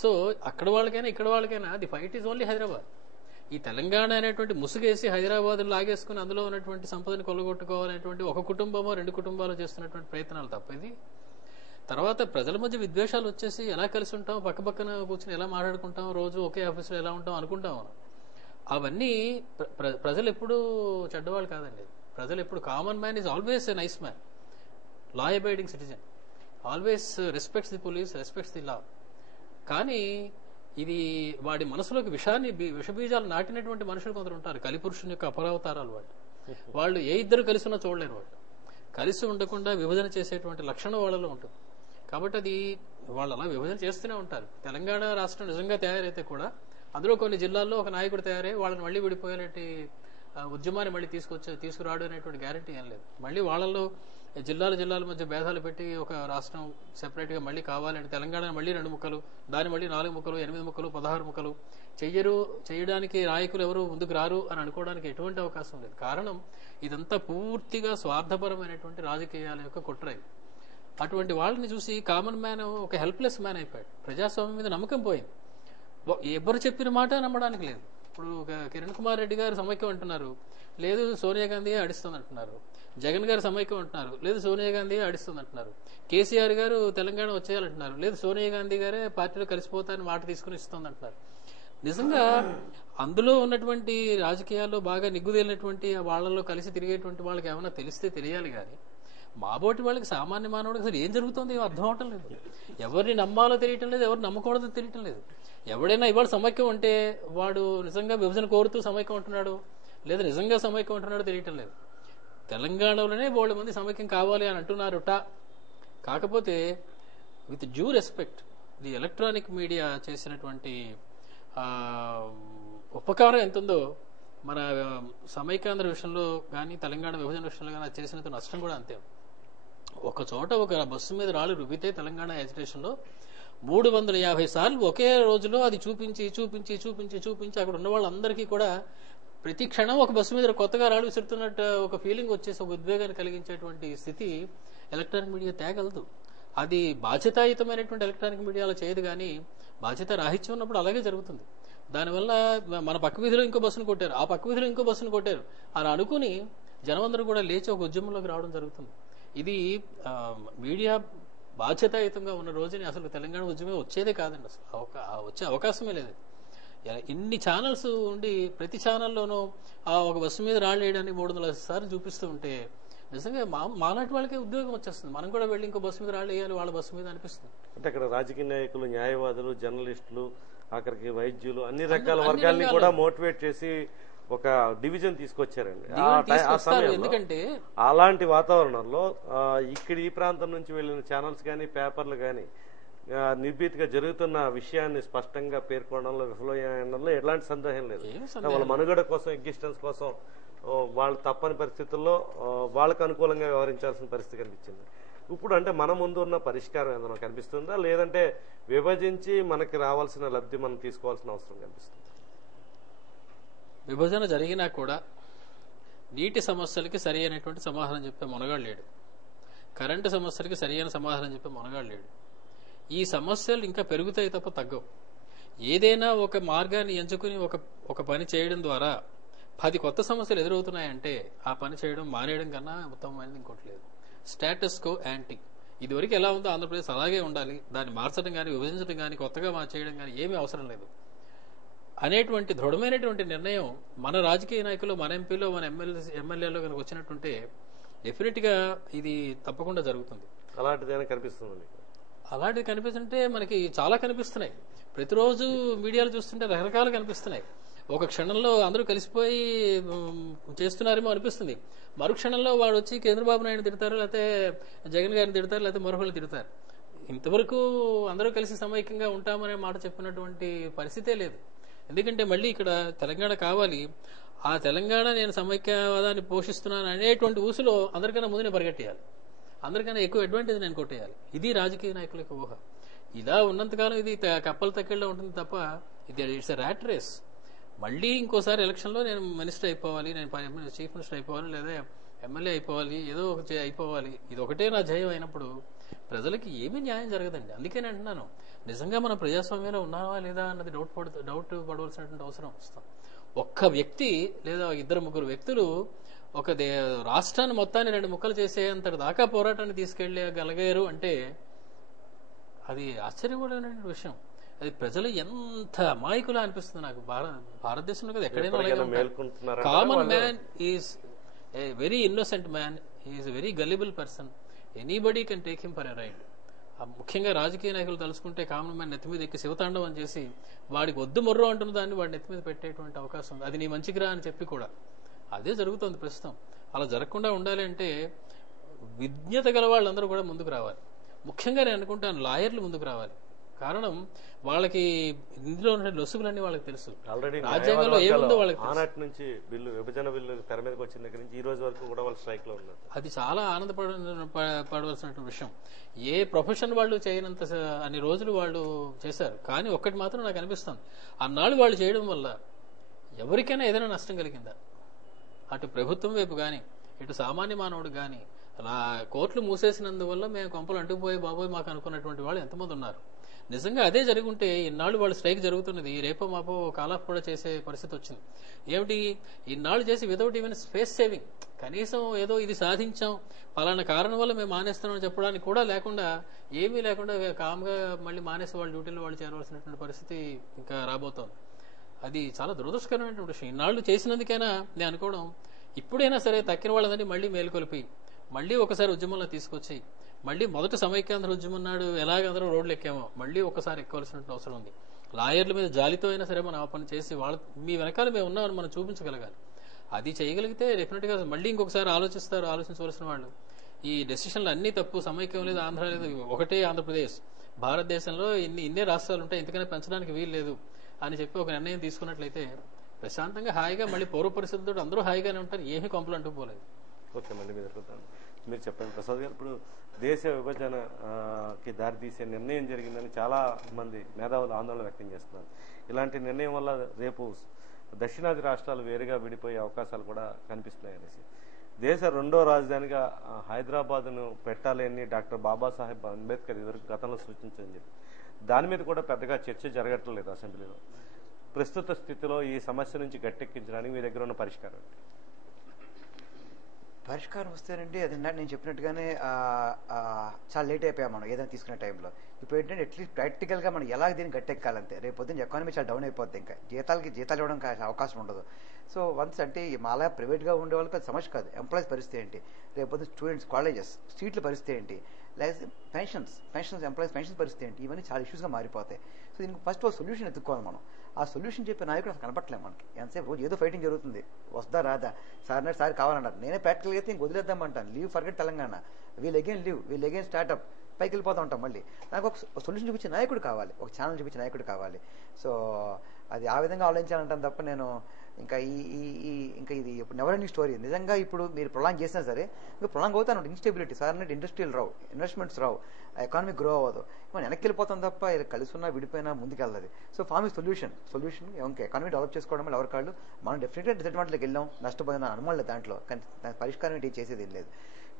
సో అక్కడ వాళ్ళకైనా ఇక్కడ వాళ్ళకైనా the fight is only Hyderabad. ఈ తెలంగాణ అనేటువంటి ముసుగేసి హైదరాబాద్ లాగేసుకుని అందులో ఉన్నటువంటి సంపదని కొల్లగొట్టుకోవాలనేటువంటి ఒక కుటుంబమో రెండు కుటుంబాలు చేస్తున్నటువంటి ప్రయత్నాలు తప్ప ఇది. తర్వాత ప్రజల మధ్య విద్వేషాలు వచ్చేసి ఎలా కలిసి ఉంటాం, పక్కపక్కన కూర్చొని ఎలా మాట్లాడుకుంటాం, రోజు ఒకే ఆఫీసులో ఎలా ఉంటాం అనుకుంటాం. అవన్నీ ప్రజలు ఎప్పుడు చెడ్డవాళ్ళు కాదండి. ప్రజలు ఎప్పుడు common man is always a nice man, law abiding citizen, always respects the police, respects the law. కానీ ఇది వాడి మనసులోకి విషబీజాలు నాటినటువంటి మనుషులు కొందరు ఉంటారు. కలిపురుషుని యొక్క అపరావతారాలు వాళ్ళు ఏ ఇద్దరు కలిసి ఉన్నా చూడలేరు. వాళ్ళు కలిసి ఉండకుండా విభజన చేసేటువంటి లక్షణం వాళ్ళలో ఉంటుంది. కాబట్టి అది వాళ్ళు అలా విభజన చేస్తూనే ఉంటారు. తెలంగాణ రాష్ట్రం నిజంగా తయారైతే కూడా అందులో కొన్ని జిల్లాల్లో ఒక నాయకుడు తయారై వాళ్ళని మళ్ళీ విడిపోయేలాంటి ఉద్యమాన్ని మళ్ళీ తీసుకురాడు అనేటువంటి గ్యారంటీ ఏం లేదు. మళ్ళీ వాళ్ళల్లో జిల్లాల మధ్య భేదాలు పెట్టి ఒక రాష్ట్రం సెపరేట్ గా మళ్ళీ కావాలని తెలంగాణ మళ్ళీ 2 ముక్కలు, దాని మళ్ళీ 4 ముక్కలు, 8 ముక్కలు, 16 ముక్కలు చేయడానికి నాయకులు ఎవరు ముందుకు రారు అని అనుకోవడానికి ఎటువంటి అవకాశం లేదు. కారణం ఇదంతా పూర్తిగా స్వార్థపరమైనటువంటి రాజకీయాల యొక్క కుట్ర. అటువంటి వాళ్ళని చూసి కామన్ మ్యాన్ ఒక హెల్ప్లెస్ మ్యాన్ అయిపోయాడు. ప్రజాస్వామ్యం మీద నమ్మకం పోయింది. ఎవరు చెప్పిన మాట నమ్మడానికి లేదు. ఇప్పుడు కిరణ్ కుమార్ రెడ్డి గారు సమైక్యం అంటున్నారు, లేదు సోనియా గాంధీ అడిస్తుంది అంటున్నారు. జగన్ గారు సమైక్యం అంటున్నారు, లేదు సోనియా గాంధీ అడిస్తుంది అంటున్నారు. కేసీఆర్ గారు తెలంగాణ వచ్చేయాలంటున్నారు, లేదు సోనియా గాంధీ గారే పార్టీలో కలిసిపోతారని మాట తీసుకుని ఇస్తుంది అంటున్నారు. నిజంగా అందులో ఉన్నటువంటి రాజకీయాల్లో బాగా నిగ్గుదేలినటువంటి వాళ్ళలో కలిసి తిరిగేటువంటి వాళ్ళకి ఏమైనా తెలిస్తే తెలియాలి. కానీ మాబోటి వాళ్ళకి సామాన్య మానవుడికి అసలు ఏం జరుగుతుందో ఏం అర్థం అవటం లేదు. ఎవరిని నమ్మాలో తెలియటం లేదు, ఎవరిని నమ్మకూడదో తెలియటం లేదు. ఎవడైనా ఇవాళ సమైక్యం అంటే వాడు నిజంగా విభజన కోరుతూ సమైక్యం అంటున్నాడు, లేదా నిజంగా సమైక్యం అంటున్నాడో తెలియటం లేదు. తెలంగాణలోనే 100 మంది సమైక్యం కావాలి అని అంటున్నారుట. కాకపోతే with due respect the electronic media చేసినటువంటి ఉపకారం ఎంతుందో మన సమైక్యాంధ్ర విషయంలో కానీ తెలంగాణ విభజన విషయంలో కానీ చేసినంత నష్టం కూడా అంతే. ఒక చోట ఒక బస్సు మీద రాళ్ళు రుబ్బితే తెలంగాణ యాజిటేషన్ లో 350 సార్లు ఒకే రోజులో అది చూపించి అక్కడ ఉన్న వాళ్ళందరికీ కూడా ప్రతి క్షణం ఒక బస్సు మీద కొత్తగా రాళ్ళు విసురుతున్నట్టు ఒక ఫీలింగ్ వచ్చేసి ఒక ఉద్వేగాన్ని కలిగించేటువంటి స్థితి ఎలక్ట్రానిక్ మీడియా తేగలదు. అది బాధ్యతాయుతమైనటువంటి ఎలక్ట్రానిక్ మీడియాలో చేయదు. కానీ బాధ్యత రాహిత్యం ఉన్నప్పుడు అలాగే జరుగుతుంది. దానివల్ల మన పక్క వీధిలో ఇంకో బస్సును కొట్టారు, ఆ పక్క వీధిలో ఇంకో బస్సును కొట్టారు అని అనుకుని జనమందరూ కూడా లేచి ఒక ఉద్యమంలోకి రావడం జరుగుతుంది. ఇది మీడియా బాధ్యతాయుతంగా ఉన్న రోజుని అసలు తెలంగాణ ఉద్యమే వచ్చేదే కాదండి. అసలు వచ్చే అవకాశమే లేదు. ఇన్ని ఛానల్స్ ఉండి ప్రతి ఛానల్లోనూ ఒక బస్సు మీద రాళ్ళు వేయడానికి 300 సార్లు చూపిస్తూ ఉంటే నిజంగా మాలాంటి వాళ్ళకే ఉద్యోగం వచ్చేస్తుంది. మనం కూడా వెళ్ళి ఇంకో బస్సు మీద రాళ్ళు వేయాలి వాళ్ళ బస్సు మీద అనిపిస్తుంది. అంటే అక్కడ రాజకీయ నాయకులు, న్యాయవాదులు, జర్నలిస్టులు, ఆఖరికి వైద్యులు, అన్ని రకాల వర్గాల్ని కూడా మోటివేట్ చేసి ఒక డివిజన్ తీసుకొచ్చారండి. ఎందుకంటే అలాంటి వాతావరణంలో ఇక్కడ ఈ ప్రాంతం నుంచి వెళ్ళిన ఛానల్స్ కానీ పేపర్లు కానీ నిర్భీతిగా జరుగుతున్న విషయాన్ని స్పష్టంగా పేర్కొనడంలో విఫలమయ్యడంలో ఎలాంటి సందేహం లేదు. వాళ్ళ మనుగడ కోసం, ఎగ్జిస్టెన్స్ కోసం వాళ్ళు తప్పని పరిస్థితుల్లో వాళ్ళకు అనుకూలంగా వ్యవహరించాల్సిన పరిస్థితి కనిపించింది. ఇప్పుడు అంటే మన ముందు ఉన్న పరిష్కారం ఏదైనా కనిపిస్తుందా, లేదంటే విభజించి మనకి రావాల్సిన లబ్ధి మనం తీసుకోవాల్సిన అవసరం కనిపిస్తుంది? విభజన జరిగినా కూడా నీటి సమస్యలకి సరి అయినటువంటి సమాధానం చెప్పే మొనగాడు లేడు, కరెంటు సమస్యలకి సరి అయిన సమాధానం చెప్పే మొనగాడు లేడు. ఈ సమస్యలు ఇంకా పెరుగుతాయి తప్ప తగ్గవు. ఏదైనా ఒక మార్గాన్ని ఎంచుకుని ఒక పని చేయడం ద్వారా 10 కొత్త సమస్యలు ఎదురవుతున్నాయంటే ఆ పని చేయడం మానేయడం కన్నా ఉత్తమమైనది ఇంకోటి లేదు. Status quo anti. ఇదివరకు ఎలా ఉందో ఆంధ్రప్రదేశ్ అలాగే ఉండాలి, దాన్ని మార్చడం కానీ విభజించడం కానీ కొత్తగా చేయడం కానీ ఏమీ అవసరం లేదు. అనేటువంటి దృఢమైనటువంటి నిర్ణయం మన రాజకీయ నాయకులు, మన ఎంపీలో, మన ఎమ్మెల్యేలో కనుక వచ్చినట్టుంటే డెఫినెట్గా ఇది తప్పకుండా జరుగుతుంది. అలాంటిదైనా కనిపిస్తుంది. అలాంటివి కనిపిస్తుంటే మనకి చాలా కనిపిస్తున్నాయి. ప్రతిరోజు మీడియాలో చూస్తుంటే రకరకాలు కనిపిస్తున్నాయి. ఒక క్షణంలో అందరూ కలిసిపోయి చేస్తున్నారేమో అనిపిస్తుంది. మరు క్షణంలో వాడు వచ్చి చంద్రబాబు నాయుడు తిడతారు, లేకపోతే జగన్ గారిని తిడతారు, లేకపోతే మరొకళ్ళు తిడతారు. ఇంతవరకు అందరూ కలిసి సమైక్యంగా ఉంటామనే మాట చెప్పినటువంటి పరిస్థితే లేదు. ఎందుకంటే మళ్ళీ ఇక్కడ తెలంగాణ కావాలి, ఆ తెలంగాణ నేను సమైక్యవాదాన్ని పోషిస్తున్నాను అనేటువంటి ఊసులో అందరికన్నా ముందునే పరిగెట్టేయాలి, అందరికన్నా ఎక్కువ అడ్వాంటేజ్ నేను కొట్టేయాలి. ఇది రాజకీయ నాయకుల యొక్క ఊహ. ఇలా ఉన్నంతకాలం ఇది కప్పల తక్కిళ్ళలో ఉంటుంది తప్ప ఇది ఇట్స్ ఎ ర్యాట్ రేస్. మళ్ళీ ఇంకోసారి ఎలక్షన్లో నేను మినిస్టర్ అయిపోవాలి, నేను చీఫ్ మినిస్టర్ అయిపోవాలి, లేదా ఎమ్మెల్యే అయిపోవాలి, ఏదో ఒక అయిపోవాలి, ఇది ఒకటే నా జయం అయినప్పుడు ప్రజలకి ఏమీ న్యాయం జరగదండి. అందుకే నేను అంటున్నాను, నిజంగా మనం ప్రజాస్వామ్యంలో ఉన్నావా లేదా అన్నది డౌట్ పడవలసినటువంటి అవసరం వస్తాం. ఒక్క వ్యక్తి లేదా 2-3 వ్యక్తులు ఒక రాష్ట్రాన్ని మొత్తాన్ని 2 ముక్కలు చేసేంతటి దాకా పోరాటాన్ని తీసుకెళ్ళగలిగారు అంటే అది ఆశ్చర్యపడేటువంటి విషయం. అది ప్రజలు ఎంత అమాయకులా అనిపిస్తుంది నాకు. భారతదేశంలో కదా ఎక్కడైనా common man is a very innocent man, is a very gullible person, anybody can take him for a ride. ముఖ్యంగా రాజకీయ నాయకులు తలుచుకుంటే కామన్ మ్యాన్ నెత్తి మీద ఎక్కి శివతాండవం చేసి వాడికి వద్దు మొర్రో అంటున్న దాన్ని వాడి నెత్తి మీద పెట్టేటువంటి అవకాశం ఉంది. అది నీ మంచికి రా అని చెప్పి కూడా అదే జరుగుతుంది ప్రస్తుతం. అలా జరగకుండా ఉండాలి అంటే విజ్ఞత గల వాళ్ళందరూ కూడా ముందుకు రావాలి. ముఖ్యంగా నేను అనుకుంటాను లాయర్లు ముందుకు రావాలి. కారణం వాళ్ళకి ఇందులో ఉన్న లొసుగులన్నీ వాళ్ళకి తెలుసు. రాజ్యాంగంలో ఏముందో వాళ్ళకి ఆనాటి నుంచి బిల్లు, విభజన బిల్లు తెర మీదకి వచ్చిన దగ్గర నుంచి ఈ రోజు వరకు కూడా వాళ్ళు స్ట్రైక్ లో ఉన్నారు. అది చాలా ఆనందపడవలసిన విషయం. ఏ ప్రొఫెషన్ వాళ్ళు చేయనంత అన్ని రోజులు వాళ్ళు చేశారు. కానీ ఒక్కటి మాత్రం నాకు అనిపిస్తుంది, అన్నాళ్ళు వాళ్ళు చేయడం వల్ల ఎవరికైనా ఏదైనా నష్టం కలిగిందా? అటు ప్రభుత్వం వైపు కానీ, ఇటు సామాన్య మానవుడు కానీ, అలా కోర్టులు మూసేసినందువల్ల మేము కొంపలు అంటుకుపోయి బాబోయ్ మాకు అనుకున్నటువంటి వాళ్ళు ఎంతమంది ఉన్నారు. నిజంగా అదే జరుగుంటే ఇన్నాళ్ళు వాళ్ళు స్ట్రైక్ జరుగుతున్నది రేపో మాపో కాలాఫ్ కూడా చేసే పరిస్థితి వచ్చింది. ఏమిటి ఇన్నాళ్ళు చేసి వితౌట్ ఈవెన్ స్పేస్ సేవింగ్, కనీసం ఏదో ఇది సాధించాం పలానా కారణం వల్ల మేము మానేస్తున్నామని చెప్పడానికి కూడా లేకుండా, ఏమీ లేకుండా కామ్గా మళ్ళీ మానేసి వాళ్ళ డ్యూటీలో వాళ్ళు చేరవలసినటువంటి పరిస్థితి ఇంకా రాబోతోంది. అది చాలా దురదృష్టకరమైనటువంటి విషయం. ఇన్నాళ్ళు చేసినందుకైనా నేను అనుకోవడం, ఇప్పుడైనా సరే తక్కిన వాళ్ళని మళ్ళీ మేలుకొలిపి మళ్ళీ ఒకసారి ఉద్యమంలో తీసుకొచ్చి మళ్ళీ మొదటి సమైక్యాంధ్ర ఉద్యమం నాడు ఎలాగందరూ రోడ్లు ఎక్కామో మళ్ళీ ఒకసారి ఎక్కవలసిన అవసరం ఉంది. లాయర్ల మీద జాలితో అయినా సరే మనం ఆ పని చేసి వాళ్ళ మీ వెనకాల మేము ఉన్నామని మనం చూపించగలగాలి. అది చేయగలిగితే డెఫినెట్గా మళ్ళీ ఇంకొకసారి ఆలోచించవలసిన వాళ్ళు. ఈ డెసిషన్లు అన్ని తప్పు, సమైక్యం లేదు, ఆంధ్ర లేదు, ఒకటే ఆంధ్రప్రదేశ్, భారతదేశంలో ఇన్నే రాష్ట్రాలు ఉంటాయి, ఇంతకనే పెంచడానికి వీలు లేదు అని చెప్పి ఒక నిర్ణయం తీసుకున్నట్లయితే ప్రశాంతంగా హాయిగా మళ్ళీ పూర్వ పరిస్థితులతో అందరూ హాయిగానే ఉంటారు, ఏమీ కొంపలు అంటూ పోలేదు. ఓకే, మళ్ళీ మీరు చెప్పండి ప్రసాద్ గారు. ఇప్పుడు దేశ విభజనకి దారితీసే నిర్ణయం జరిగిందని చాలా మంది మేధావులు ఆందోళన వ్యక్తం చేస్తున్నారు. ఇలాంటి నిర్ణయం వల్ల రేపు దక్షిణాది రాష్ట్రాలు వేరుగా విడిపోయే అవకాశాలు కూడా కనిపిస్తున్నాయి అనేసి, దేశ 2వ రాజధానిగా హైదరాబాద్ను పెట్టాలని డాక్టర్ బాబాసాహెబ్ అంబేద్కర్ ఇదివరకు గతంలో సూచించని చెప్పి దాని మీద కూడా పెద్దగా చర్చ జరగట్లేదు అసెంబ్లీలో. ప్రస్తుత స్థితిలో ఈ సమస్య నుంచి గట్టెక్కించడానికి మీ దగ్గర ఉన్న పరిష్కారం వస్తేనండి, అది నేను చెప్పినట్టుగానే చాలా లేట్ అయిపోయాం మనం ఏదైనా తీసుకునే టైంలో. ఇప్పుడు ఏంటంటే అట్లీస్ట్ ప్రాక్టికల్గా మనం ఎలా దీన్ని గట్టెక్కాలంతే. రేపు పొద్దున్న ఎకానమీ చాలా డౌన్ అయిపోద్ది, ఇంకా జీతాలు ఇవ్వడం అవకాశం ఉండదు. సో వన్స్ అంటే మాలా ప్రైవేట్గా ఉండే వాళ్ళకి అది సమస్య కాదు. ఎంప్లాయీస్ పరిస్థితి ఏంటి, రేపు పొద్దున్న స్టూడెంట్స్ కాలేజెస్ సీట్ల పరిస్థితి ఏంటి, లేకపోతే పెన్షన్స్ ఎంప్లాయీస్ పెన్షన్స్ పరిస్థితి ఏంటి, ఇవన్నీ చాలా ఇష్యూస్గా మారిపోతాయి. సో దీనికి ఫస్ట్ ఒక సొల్యూషన్ ఎత్తుక్కోవాలి మనం. ఆ సొల్యూషన్ చెప్పే నాయకుడు అసలు కనపట్లేదు మనకి. ఎంతసేపు రోజు ఏదో ఫైటింగ్ జరుగుతుంది, వస్తా రాదా, సార్ కావాలన్నారు. నేనే ప్రాక్టికల్గా అయితే ఇంక వదిలేద్దామంటాను, leave forget Telangana, we'll again start up, పైకి వెళ్ళిపోతూ ఉంటాం. మళ్ళీ నాకు ఒక సొల్యూషన్ చూపించే నాయకుడు కావాలి, ఒక ఛానల్ చూపించే నాయకుడు కావాలి. సో అది ఆ విధంగా ఆలోచించాలంటాను తప్ప నేను ఇంకా ఇది ఇప్పుడు నెవర్ ఎండింగ్ స్టోరీ. నిజంగా ఇప్పుడు మీరు ప్రొలాంగ్ చేసినా సరే ఇంకా ప్రొలాంగ్ అవుతాను. ఇన్స్టెబిలిటీ సార్ అంటే ఇండస్ట్రియల్ రావు, ఇన్వెస్ట్మెంట్స్ రావు, ఎకానమీ గ్రో అవ్వదు, మనం వెనక్కి వెళ్ళిపోతాం తప్ప కలిసి ఉన్నా విడిపోయినా ముందుకెళ్ళదు. సో ఫార్మింగ్ సొల్యూషన్ ఇంకా ఎకానమీ డెవలప్ చేసుకోవడం వల్ల ఎవరికాళ్ళు మనం డెఫినెట్గా డిసడ్వాంటేజ్కి వెళ్ళాం, నష్టపోయిన అనుమానం లేదు దాంట్లో. కానీ దానికి పరిష్కారం ఏంటి చేసేది ఏం లేదు.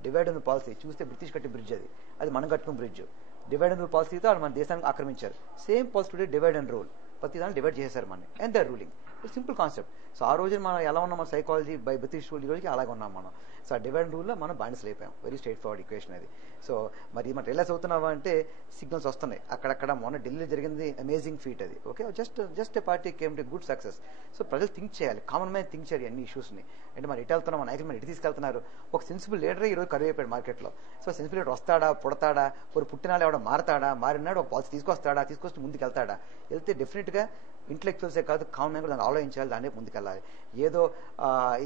డివైడ్ అండ్ రూల్ పాలసీ చూస్తే బ్రిటిష్ కట్టే బ్రిడ్జ్, అది మనం కట్టుకున్న బ్రిడ్జ్. డివైడ్ అండ్ రూల్ పాలసీతో వాళ్ళు మన దేశానికి ఆక్రమించారు. Same policy today divide and rule, ప్రతి దాన్ని డివైడ్ చేశారు మనని, and they are ruling. It's simple concept. So ఆ రోజు మనం ఎలా ఉన్నాం, మన సైకాలజీ బై బ్రిటిష్ రూల్ ఈ రోజుకి అలాగే ఉన్నాం మనం. సో ఆ డివైడ్ రూల్లో మనం బానిసలు అయిపోయాం. వెరీ స్ట్రైట్ ఫార్వర్డ్ ఈక్వేషన్ అది. సో మరి మనం రియలైజ్ అవుతున్నావా అంటే సిగ్నల్స్ వస్తున్నాయి అక్కడక్కడ. మొన్న ఢిల్లీలో జరిగింది అమేజింగ్ ఫీట్ అది. Okay, just a party came to good success. So ప్రజలు థింక్ చేయాలి, కామన్ మ్యాన్ థింక్ చేయాలి అన్ని ఇష్యూస్ని. అంటే మనం ఇటు వెళ్తున్నాం, మన నాయకులు మనం ఇటు తీసుకెళ్తున్నారు. ఒక సెన్సిబుల్ లీడరే ఈరోజు కరువు అయిపోయాడు మార్కెట్లో. సో సెన్సిబుల్ లీడర్ వస్తాడా, పుడతాడా, ఒక పుట్టినాడు ఎవడ మారతాడా, మారినాడు ఒక పాలసీ తీసుకొచ్చి ముందుకు వెళ్తాడా? వెళ్తే డెఫినెట్గా ఇంటలెక్చువల్సే కాదు, కామన్ మ్యాన్ కూడా దాన్ని ఆలోచించాలి, దాన్ని ముందుకెళ్ళాలి. ఏదో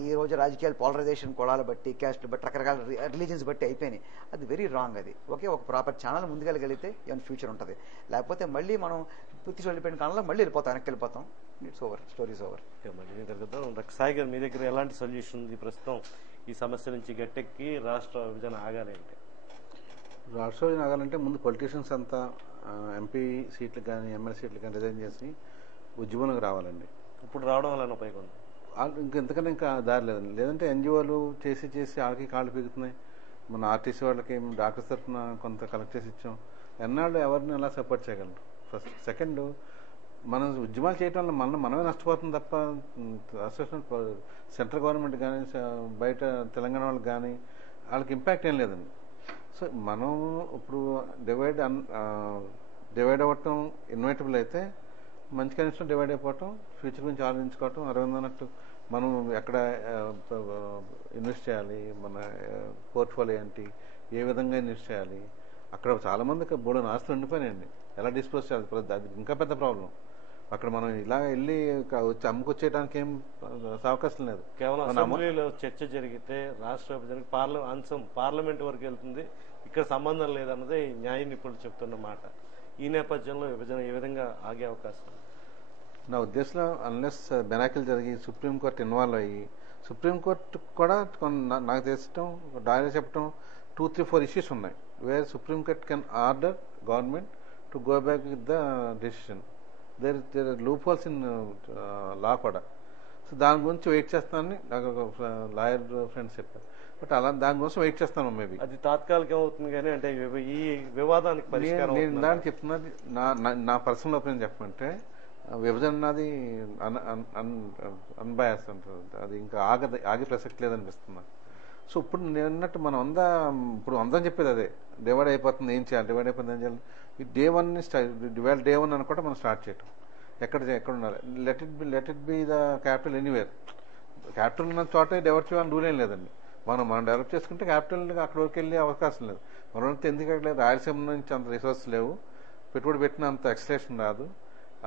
ఈ రోజు రాజకీయాలు పోలరైజేషన్ కులాలు బట్టి, క్యాస్ట్ బట్టి, రకరకాల రిలీజన్స్ బట్టి అయిపోయినాయి. అది వెరీ రాంగ్. అది ఓకే, ఒక ప్రాపర్ ఛానల్ ముందుకెళ్ళగలిగితే ఏమైనా ఫ్యూచర్ ఉంటుంది. లేకపోతే మళ్ళీ మనం పూర్తి వెళ్ళిపోయిన కాలంలో మళ్ళీ వెనక్కి వెళ్ళిపోతాం. It's over, stories over. Sai గారు, మీ దగ్గర ఎలాంటి సొల్యూషన్ ఉంది ప్రస్తుతం ఈ సమస్య నుంచి గట్టెక్కి రాష్ట్ర విభజన ఆగాలి అంటే? రాష్ట్ర విభజన ఆగాలంటే ముందు పొలిటీషియన్స్ అంతా ఎంపీ సీట్లు కానీ ఎమ్మెల్యే సీట్లు కానీ రిజైన్ చేసి ఉద్యమంలోకి రావాలండి. ఇప్పుడు రావడం వల్ల ఉపయోగం ఉంది? ఇంకెంతకన్నా ఇంకా దారి లేదండి. లేదంటే ఎన్జిఓలు చేసి వాళ్ళకి కాళ్ళు పీకుతున్నాయి. మన ఆర్టీసీ వాళ్ళకి డాక్టర్స్ తరఫున కొంత కలెక్ట్ చేసి ఇచ్చాం. ఎన్నాళ్ళు ఎవరిని ఎలా సపోర్ట్ చేయగలరు? ఫస్ట్. సెకండ్, మనం ఉద్యమాలు చేయడం వల్ల మనమే నష్టపోతుంది తప్ప సెంట్రల్ గవర్నమెంట్ కానీ బయట తెలంగాణ వాళ్ళకి కానీ వాళ్ళకి ఇంపాక్ట్ ఏం లేదండి. సో మనం ఇప్పుడు డివైడ్ అవ్వటం ఇన్వైటబుల్ అయితే మంచి కనీసం డివైడ్ అయిపోవటం, ఫ్యూచర్ గురించి ఆలోచించుకోవటం, అరవింద్ అన్నట్టు మనం ఎక్కడ ఇన్వెస్ట్ చేయాలి, మన పోర్ట్ఫోలియో ఏంటి, ఏ విధంగా ఇన్వెస్ట్ చేయాలి. అక్కడ చాలా మందికి బోర్డు ఆస్తులు ఉండిపోయినాయండి, ఎలా డిస్పోజ్ చేయాలి, అది ఇంకా పెద్ద ప్రాబ్లం. అక్కడ మనం ఇలా వెళ్ళి వచ్చి అమ్ముకొచ్చేయడానికి ఏం అవకాశం లేదు. కేవలం అసెంబ్లీలో చర్చ జరిగితే రాష్ట్ర విభజనకు పార్లమెంట్ వరకు వెళ్తుంది, ఇక్కడ సంబంధం లేదన్నదే న్యాయ నిపుణులు చెప్తున్న మాట. ఈ నేపథ్యంలో విభజన ఏ విధంగా ఆగే అవకాశం? నా ఉద్దేశంలో అన్లెస్ బెనాకిల్ జరిగి సుప్రీంకోర్టు ఇన్వాల్వ్ అయ్యి, సుప్రీంకోర్టు కూడా నాకు తెలిసటం డైరెక్ట్ చెప్పడం 2-3-4 ఇష్యూస్ ఉన్నాయి where supreme court can order government to go back with the decision. There loopholes in law కూడా. సో దాని గురించి వెయిట్ చేస్తానని నాకు ఒక లాయర్ ఫ్రెండ్స్ చెప్పారు. బట్ అలా దాని కోసం వెయిట్ చేస్తాను. మేబీ అది తాత్కాలికం అవుతుంది కానీ అంటే ఈ వివాదానికి పరిష్కారం నేను దాన్ని చెప్తున్నది నా పర్సనల్ ఒపీనియన్ చెప్పమంటే విభజన అన్నది అన్బయాస్ అంటారు, అది ఇంకా ఆగే ప్రసక్తి లేదనిపిస్తుంది. సో ఇప్పుడు నేను అన్నట్టు మనం అందరం చెప్పేది అదే, డివైడ్ అయిపోతుంది ఏం చేయాలి, డివైడ్ అయిపోతుంది ఏం చేయాలి. ఈ డే 1 అనుకుంటే మనం స్టార్ట్ చేయటం. ఎక్కడ ఉండాలి, let it be the capital anywhere. Capital ఉన్న చోట డెవలప్ చేయాలని రూల్ ఏం లేదండి. మనం డెవలప్ చేసుకుంటే క్యాపిటల్ అక్కడ వరకు వెళ్ళే అవకాశం లేదు. మనతో ఎందుకంటే రాయలసీమ నుంచి అంత రిసోర్స్ లేవు, పెట్టుబడి పెట్టిన అంత ఎక్స్ట్రాక్షన్ రాదు,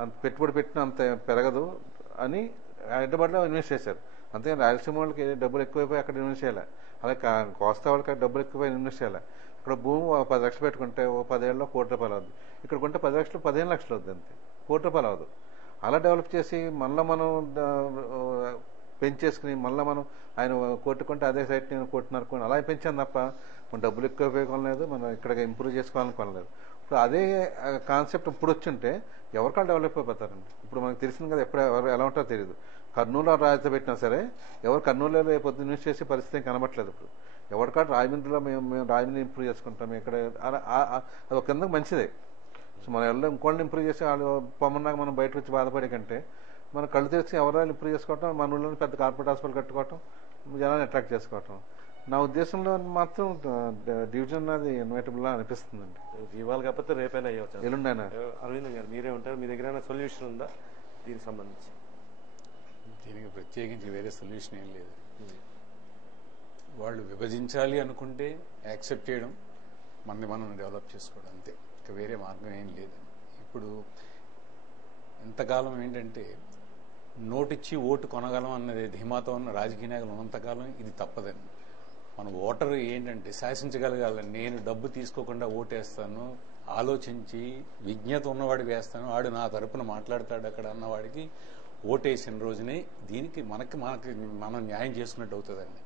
అంత పెట్టుబడి పెట్టిన అంత పెరగదు అని హైదరాబాద్లో ఇన్వెస్ట్ చేశారు. అంతేగాని రాయలసీమ వాళ్ళకి డబ్బులు ఎక్కువైపోయి అక్కడ ఇన్వెస్ట్ చేయాలి, అలాగే కోస్తా వాళ్ళకి డబ్బులు ఎక్కువైపోయి ఇన్వెస్ట్ చేయాలి. ఇక్కడ భూమి 10 లక్షలు పెట్టుకుంటే 10 ఏళ్ళలో ₹1 కోటి అవుద్ది, ఇక్కడ కొంటే 10 లక్షలు 15 లక్షలు అవుద్ది, అంతే ₹1 కోటి అవ్వదు. అలా డెవలప్ చేసి మళ్ళీ మనం పెంచేసుకుని మళ్ళీ మనం ఆయన కొట్టుకుంటే అదే సైట్ నేను కొట్టున్నారుకోండి అలా పెంచాను తప్ప మన డబ్బులు ఎక్కువ ఉపయోగం మనం ఇక్కడ ఇంప్రూవ్ చేసుకోవాలనుకోలేదు. ఇప్పుడు అదే కాన్సెప్ట్ ఇప్పుడు వచ్చుంటే ఎవరికాళ్ళు డెవలప్ అయిపోతారండి. ఇప్పుడు మనకు తెలిసింది కదా, ఎప్పుడు ఎవరు ఎలా ఉంటారో తెలియదు. కర్నూలు రాజధాని పెట్టినా సరే ఎవరు కర్నూలులో రేపు ఇన్వెస్ట్ చేసే పరిస్థితి కనబట్లేదు. ఇప్పుడు ఎవరికాడు రాజమండ్రిలో మేము రాజమండ్రి ఇంప్రూవ్ చేసుకుంటాం, ఇక్కడ అది ఒక కిందకు మంచిదే. సో మనం ఎవరు ఇంకోళ్ళని ఇంప్రూవ్ చేసి వాళ్ళు పొమ్మన్నాక మనం బయట వచ్చి బాధపడే కంటే మనం కళ్ళు తెరిచి ఎవరైనా ఇంప్రూవ్ చేసుకోవటం, మన ఊళ్ళో పెద్ద కార్పొరేట్ హాస్పిటల్ కట్టుకోవటం, జనాన్ని అట్రాక్ట్ చేసుకోవటం. నా ఉద్దేశంలో మాత్రం డివిజన్ అది ఇన్వైటబుల్ లా అనిపిస్తుందండి. ఇవాళ కాకపోతే రేపైనా అయ్యవచ్చు, ఎల్లుండైనా. అరవింద్ గారు మీరే ఉంటారు, మీ దగ్గర సొల్యూషన్ ఉందా దీనికి సంబంధించి? దీనికి ప్రత్యేకించి వేరే సొల్యూషన్ ఏం లేదు. వాళ్ళు విభజించాలి అనుకుంటే యాక్సెప్ట్ చేయడం, మనం డెవలప్ చేసుకోవడం, అంతే. ఇంకా వేరే మార్గం ఏం లేదు. ఇప్పుడు ఎంతకాలం ఏంటంటే నోటిచ్చి ఓటు కొనగలం అన్నది ధీమాతో ఉన్న రాజకీయ నాయకులు ఉన్నంతకాలం ఇది తప్పదని. మన ఓటరు ఏంటంటే శాసించగలగాలని, నేను డబ్బు తీసుకోకుండా ఓటేస్తాను, ఆలోచించి విజ్ఞత ఉన్నవాడు వేస్తాను, వాడు నా తరపున మాట్లాడతాడు అక్కడ అన్నవాడికి ఓటేసిన రోజునే దీనికి మనం న్యాయం చేసుకున్నట్టు అవుతుందండి.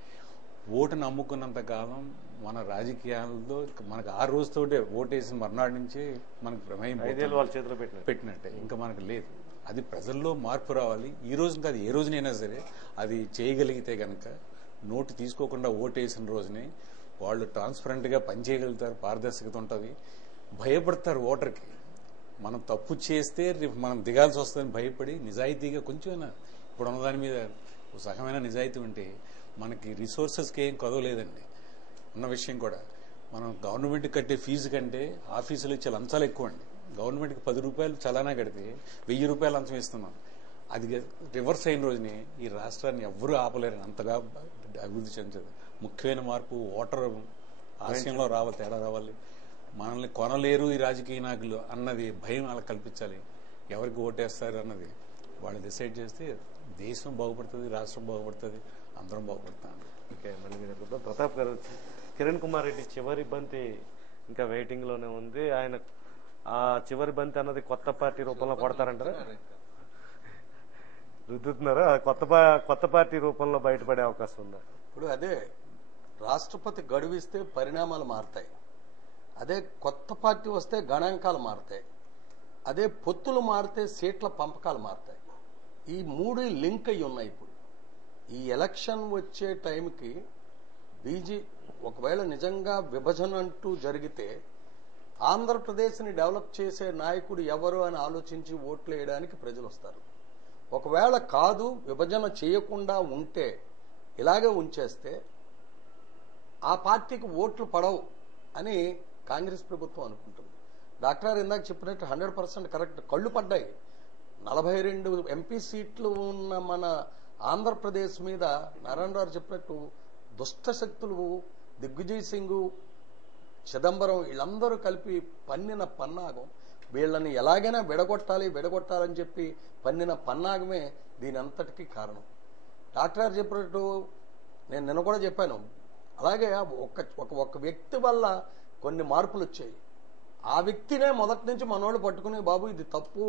ఓటు నమ్ముకున్నంత కాలం మన రాజకీయాల్లో మనకు ఆ రోజుతోటే ఓటేసిన మర్నాడు నుంచి మనకు ప్రమేయం వాళ్ళ చేతిలో పెట్టినట్టే, ఇంకా మనకు లేదు. అది ప్రజల్లో మార్పు రావాలి. ఈ రోజు కాదు, ఏ రోజునైనా సరే అది చేయగలిగితే గనక నోటు తీసుకోకుండా ఓటేసిన రోజునే వాళ్ళు ట్రాన్స్పరెంట్ గా పనిచేయగలుగుతారు, పారదర్శకత ఉంటుంది, భయపడతారు ఓటర్కి. మనం తప్పు చేస్తే రేపు మనం దిగాల్సి వస్తుందని భయపడి నిజాయితీగా కొంచెమైనా ఇప్పుడు ఉన్న దాని మీద సగమైన నిజాయితీ ఉంటే మనకి రిసోర్సెస్కి ఏం కొదవలేదండి. ఉన్న విషయం కూడా మనం గవర్నమెంట్ కట్టే ఫీజు కంటే ఆఫీసులు ఇచ్చే లంచాలు ఎక్కువ అండి. గవర్నమెంట్కి 10 రూపాయలు చలానా కడితే 1000 రూపాయలు లంచం ఇస్తున్నాం. అది రివర్స్ అయిన రోజుని ఈ రాష్ట్రాన్ని ఎవ్వరూ ఆపలేరని అంతగా అభివృద్ధి చెందుతుంది. ముఖ్యమైన మార్పు ఓటర్ ఆశయంలో రావాలి, తేడా రావాలి. మనల్ని కొనలేరు ఈ రాజకీయ నాయకులు అన్నది భయం వాళ్ళకి కల్పించాలి. ఎవరికి ఓటేస్తారు అన్నది వాళ్ళు డిసైడ్ చేస్తే దేశం బాగుపడుతుంది, రాష్ట్రం బాగుపడుతుంది, అందరం బాగుపడతాం. ఓకే, మళ్ళీ మీరు ప్రతాప్ గారు, కిరణ్ కుమార్ రెడ్డి చివరి బంతి ఇంకా వెయిటింగ్ లోనే ఉంది. ఆయన ఆ చివరి బంతి అన్నది కొత్త పార్టీ రూపంలో కొడతారంటారా? రుద్దుతున్నారా? కొత్త పార్టీ రూపంలో బయటపడే అవకాశం ఉందా? ఇప్పుడు అదే రాష్ట్రపతి గడువిస్తే పరిణామాలు మారుతాయి. అదే కొత్త పార్టీ వస్తే గణాంకాలు మారుతాయి. అదే పొత్తులు మారితే సీట్ల పంపకాలు మారుతాయి. ఈ మూడు లింక్ అయి ఉన్నాయి. ఇప్పుడు ఈ ఎలక్షన్ వచ్చే టైంకి ఒకవేళ నిజంగా విభజన అంటూ జరిగితే ఆంధ్రప్రదేశ్ని డెవలప్ చేసే నాయకుడు ఎవరు అని ఆలోచించి ఓట్లు వేయడానికి ప్రజలు వస్తారు. ఒకవేళ కాదు, విభజన చేయకుండా ఉంటే, ఇలాగే ఉంచేస్తే ఆ పార్టీకి ఓట్లు పడవు అని కాంగ్రెస్ ప్రభుత్వం అనుకుంటుంది. డాక్టర్ ఇందాక చెప్పినట్టు 100% కరెక్ట్. కళ్ళు పడ్డాయి. 42 ఎంపీ సీట్లు ఉన్న మన ఆంధ్రప్రదేశ్ మీద నారాయణరావు చెప్పినట్టు దుష్ట శక్తులు దిగ్విజయ్ సింగ్, చిదంబరం వీళ్ళందరూ కలిపి పన్నిన పన్నాగం. వీళ్ళని ఎలాగైనా విడగొట్టాలని చెప్పి పన్నిన పన్నాగమే దీని అంతటికీ కారణం. డాక్టర్ గారు చెప్పినట్టు నేను నిన్న కూడా చెప్పాను. అలాగే ఒక వ్యక్తి వల్ల కొన్ని మార్పులు వచ్చాయి. ఆ వ్యక్తినే మొదటి నుంచి మనోళ్ళు పట్టుకుని, బాబు ఇది తప్పు,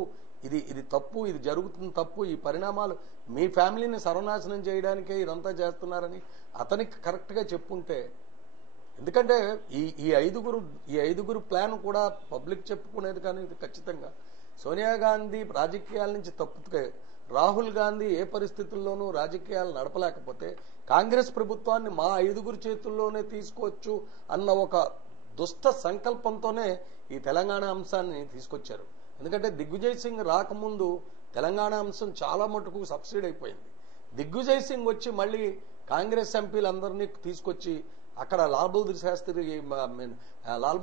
ఇది తప్పు, ఇది జరుగుతుంది తప్పు, ఈ పరిణామాలు మీ ఫ్యామిలీని సర్వనాశనం చేయడానికే ఇదంతా చేస్తున్నారని అతనికి కరెక్ట్ గా చెప్పుంటే, ఎందుకంటే ఈ ఐదుగురు ప్లాన్ కూడా పబ్లిక్ చెప్పుకునేది. కానీ ఇది ఖచ్చితంగా సోనియా గాంధీ రాజకీయాల నుంచి తప్పుతే, రాహుల్ గాంధీ ఏ పరిస్థితుల్లోనూ రాజకీయాలు నడపలేకపోతే కాంగ్రెస్ ప్రభుత్వాన్ని మా 5 చేతుల్లోనే తీసుకోవచ్చు అన్న ఒక దుష్ట సంకల్పంతోనే ఈ తెలంగాణ అంశాన్ని తీసుకొచ్చారు. ఎందుకంటే దిగ్విజయ్ సింగ్ రాకముందు తెలంగాణ అంశం చాలా మటుకు సబ్సిడీ అయిపోయింది. దిగ్విజయ్ సింగ్ వచ్చి మళ్ళీ కాంగ్రెస్ ఎంపీలందరినీ తీసుకొచ్చి అక్కడ లాల్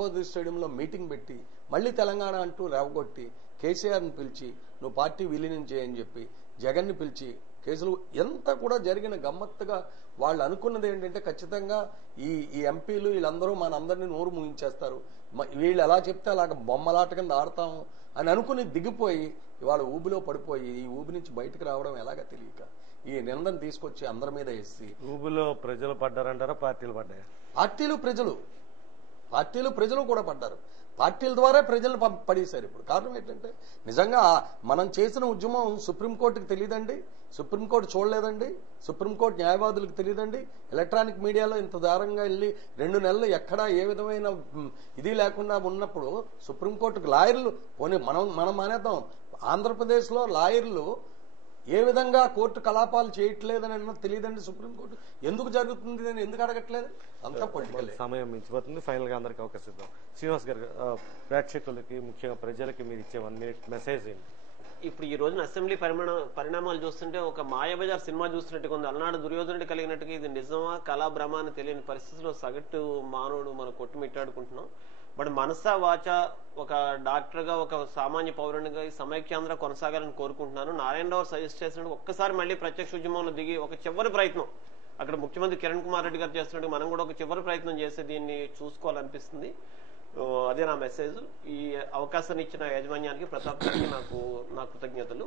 బహదూర్ స్టేడియంలో మీటింగ్ పెట్టి మళ్ళీ తెలంగాణ అంటూ రేవగొట్టి కేసీఆర్ని పిలిచి నువ్వు పార్టీ విలీనం చేయని చెప్పి జగన్ని పిలిచి కేసులు ఎంత కూడా జరిగిన గమ్మత్తుగా వాళ్ళు అనుకున్నది ఏంటంటే ఖచ్చితంగా ఈ ఎంపీలు వీళ్ళందరూ మనందరినీ నోరు ముగించేస్తారు, వీళ్ళు ఎలా చెప్తే అలాగ బొమ్మలాట కింద ఆడతాము అని అనుకుని దిగిపోయి ఇవాళ ఊబిలో పడిపోయి ఈ ఊబి నుంచి బయటకు రావడం ఎలాగా తెలియక ఈ నిందను తీసుకొచ్చి అందరి మీద వేసి ఊబిలో ప్రజలు పడ్డారంటారా, పార్టీలు పడ్డాయా? పార్టీలు ప్రజలు కూడా పడ్డారు. పార్టీల ద్వారా ప్రజలు పడేశారు. ఇప్పుడు కారణం ఏంటంటే నిజంగా మనం చేసిన ఉద్యమం సుప్రీంకోర్టుకి తెలియదండి, సుప్రీంకోర్టు చూడలేదండి, సుప్రీంకోర్టు న్యాయవాదులకు తెలియదండి. ఎలక్ట్రానిక్ మీడియాలో ఇంత దారంగా వెళ్ళి 2 నెలలు ఎక్కడా ఏ విధమైన ఇది లేకుండా ఉన్నప్పుడు సుప్రీంకోర్టుకు లాయర్లు మనం మానేద్దాం. ఆంధ్రప్రదేశ్లో లాయర్లు ఏ విధంగా కోర్టు కలాపాలు చేయట్లేదని అన్నది తెలియదండి. సుప్రీంకోర్టు ఎందుకు జరుగుతుంది అని ఎందుకు అడగట్లేదు? అంతా పొలిటికల్. సమయం మించిపోతుంది. ఫైనల్ గా అందరికి అవకాశం ఇద్దాం. శ్రీనివాస్ గారు, ప్రేక్షకులకి ముఖ్యంగా ప్రజలకి మీరు ఇచ్చే 1 minute మెసేజ్ ఏంటి? ఇప్పుడు ఈ రోజున అసెంబ్లీ పరిణామాలు చూస్తుంటే ఒక మాయాబజార్ సినిమా చూస్తున్నట్టుగా ఉంది. అలనాడు దుర్యోధనుడు కలిగినట్టుగా ఇది నిజమా కళా భ్రమ అని తెలియని పరిస్థితిలో సగటు మానవుడు మనం కొట్టుమిట్టాడుకుంటున్నాం. బట్ మనసా వాచ ఒక డాక్టర్ గా, ఒక సామాన్య పౌరునిగా ఈ సమైక్యాంధ్ర కొనసాగాలని కోరుకుంటున్నాను. నారాయణరావు సజెస్ట్ చేసినట్టు ఒక్కసారి మళ్ళీ ప్రత్యక్ష ఉద్యమంలో దిగి ఒక చివరి ప్రయత్నం, అక్కడ ముఖ్యమంత్రి కిరణ్ కుమార్ రెడ్డి గారు చేస్తున్నట్టు మనం కూడా ఒక చివరి ప్రయత్నం చేసి దీన్ని చూసుకోవాలనిపిస్తుంది. అదే నా మెసేజ్. ఈ అవకాశాన్ని ఇచ్చిన యాజమాన్యానికి, ప్రతాప్ గారికి నా కృతజ్ఞతలు.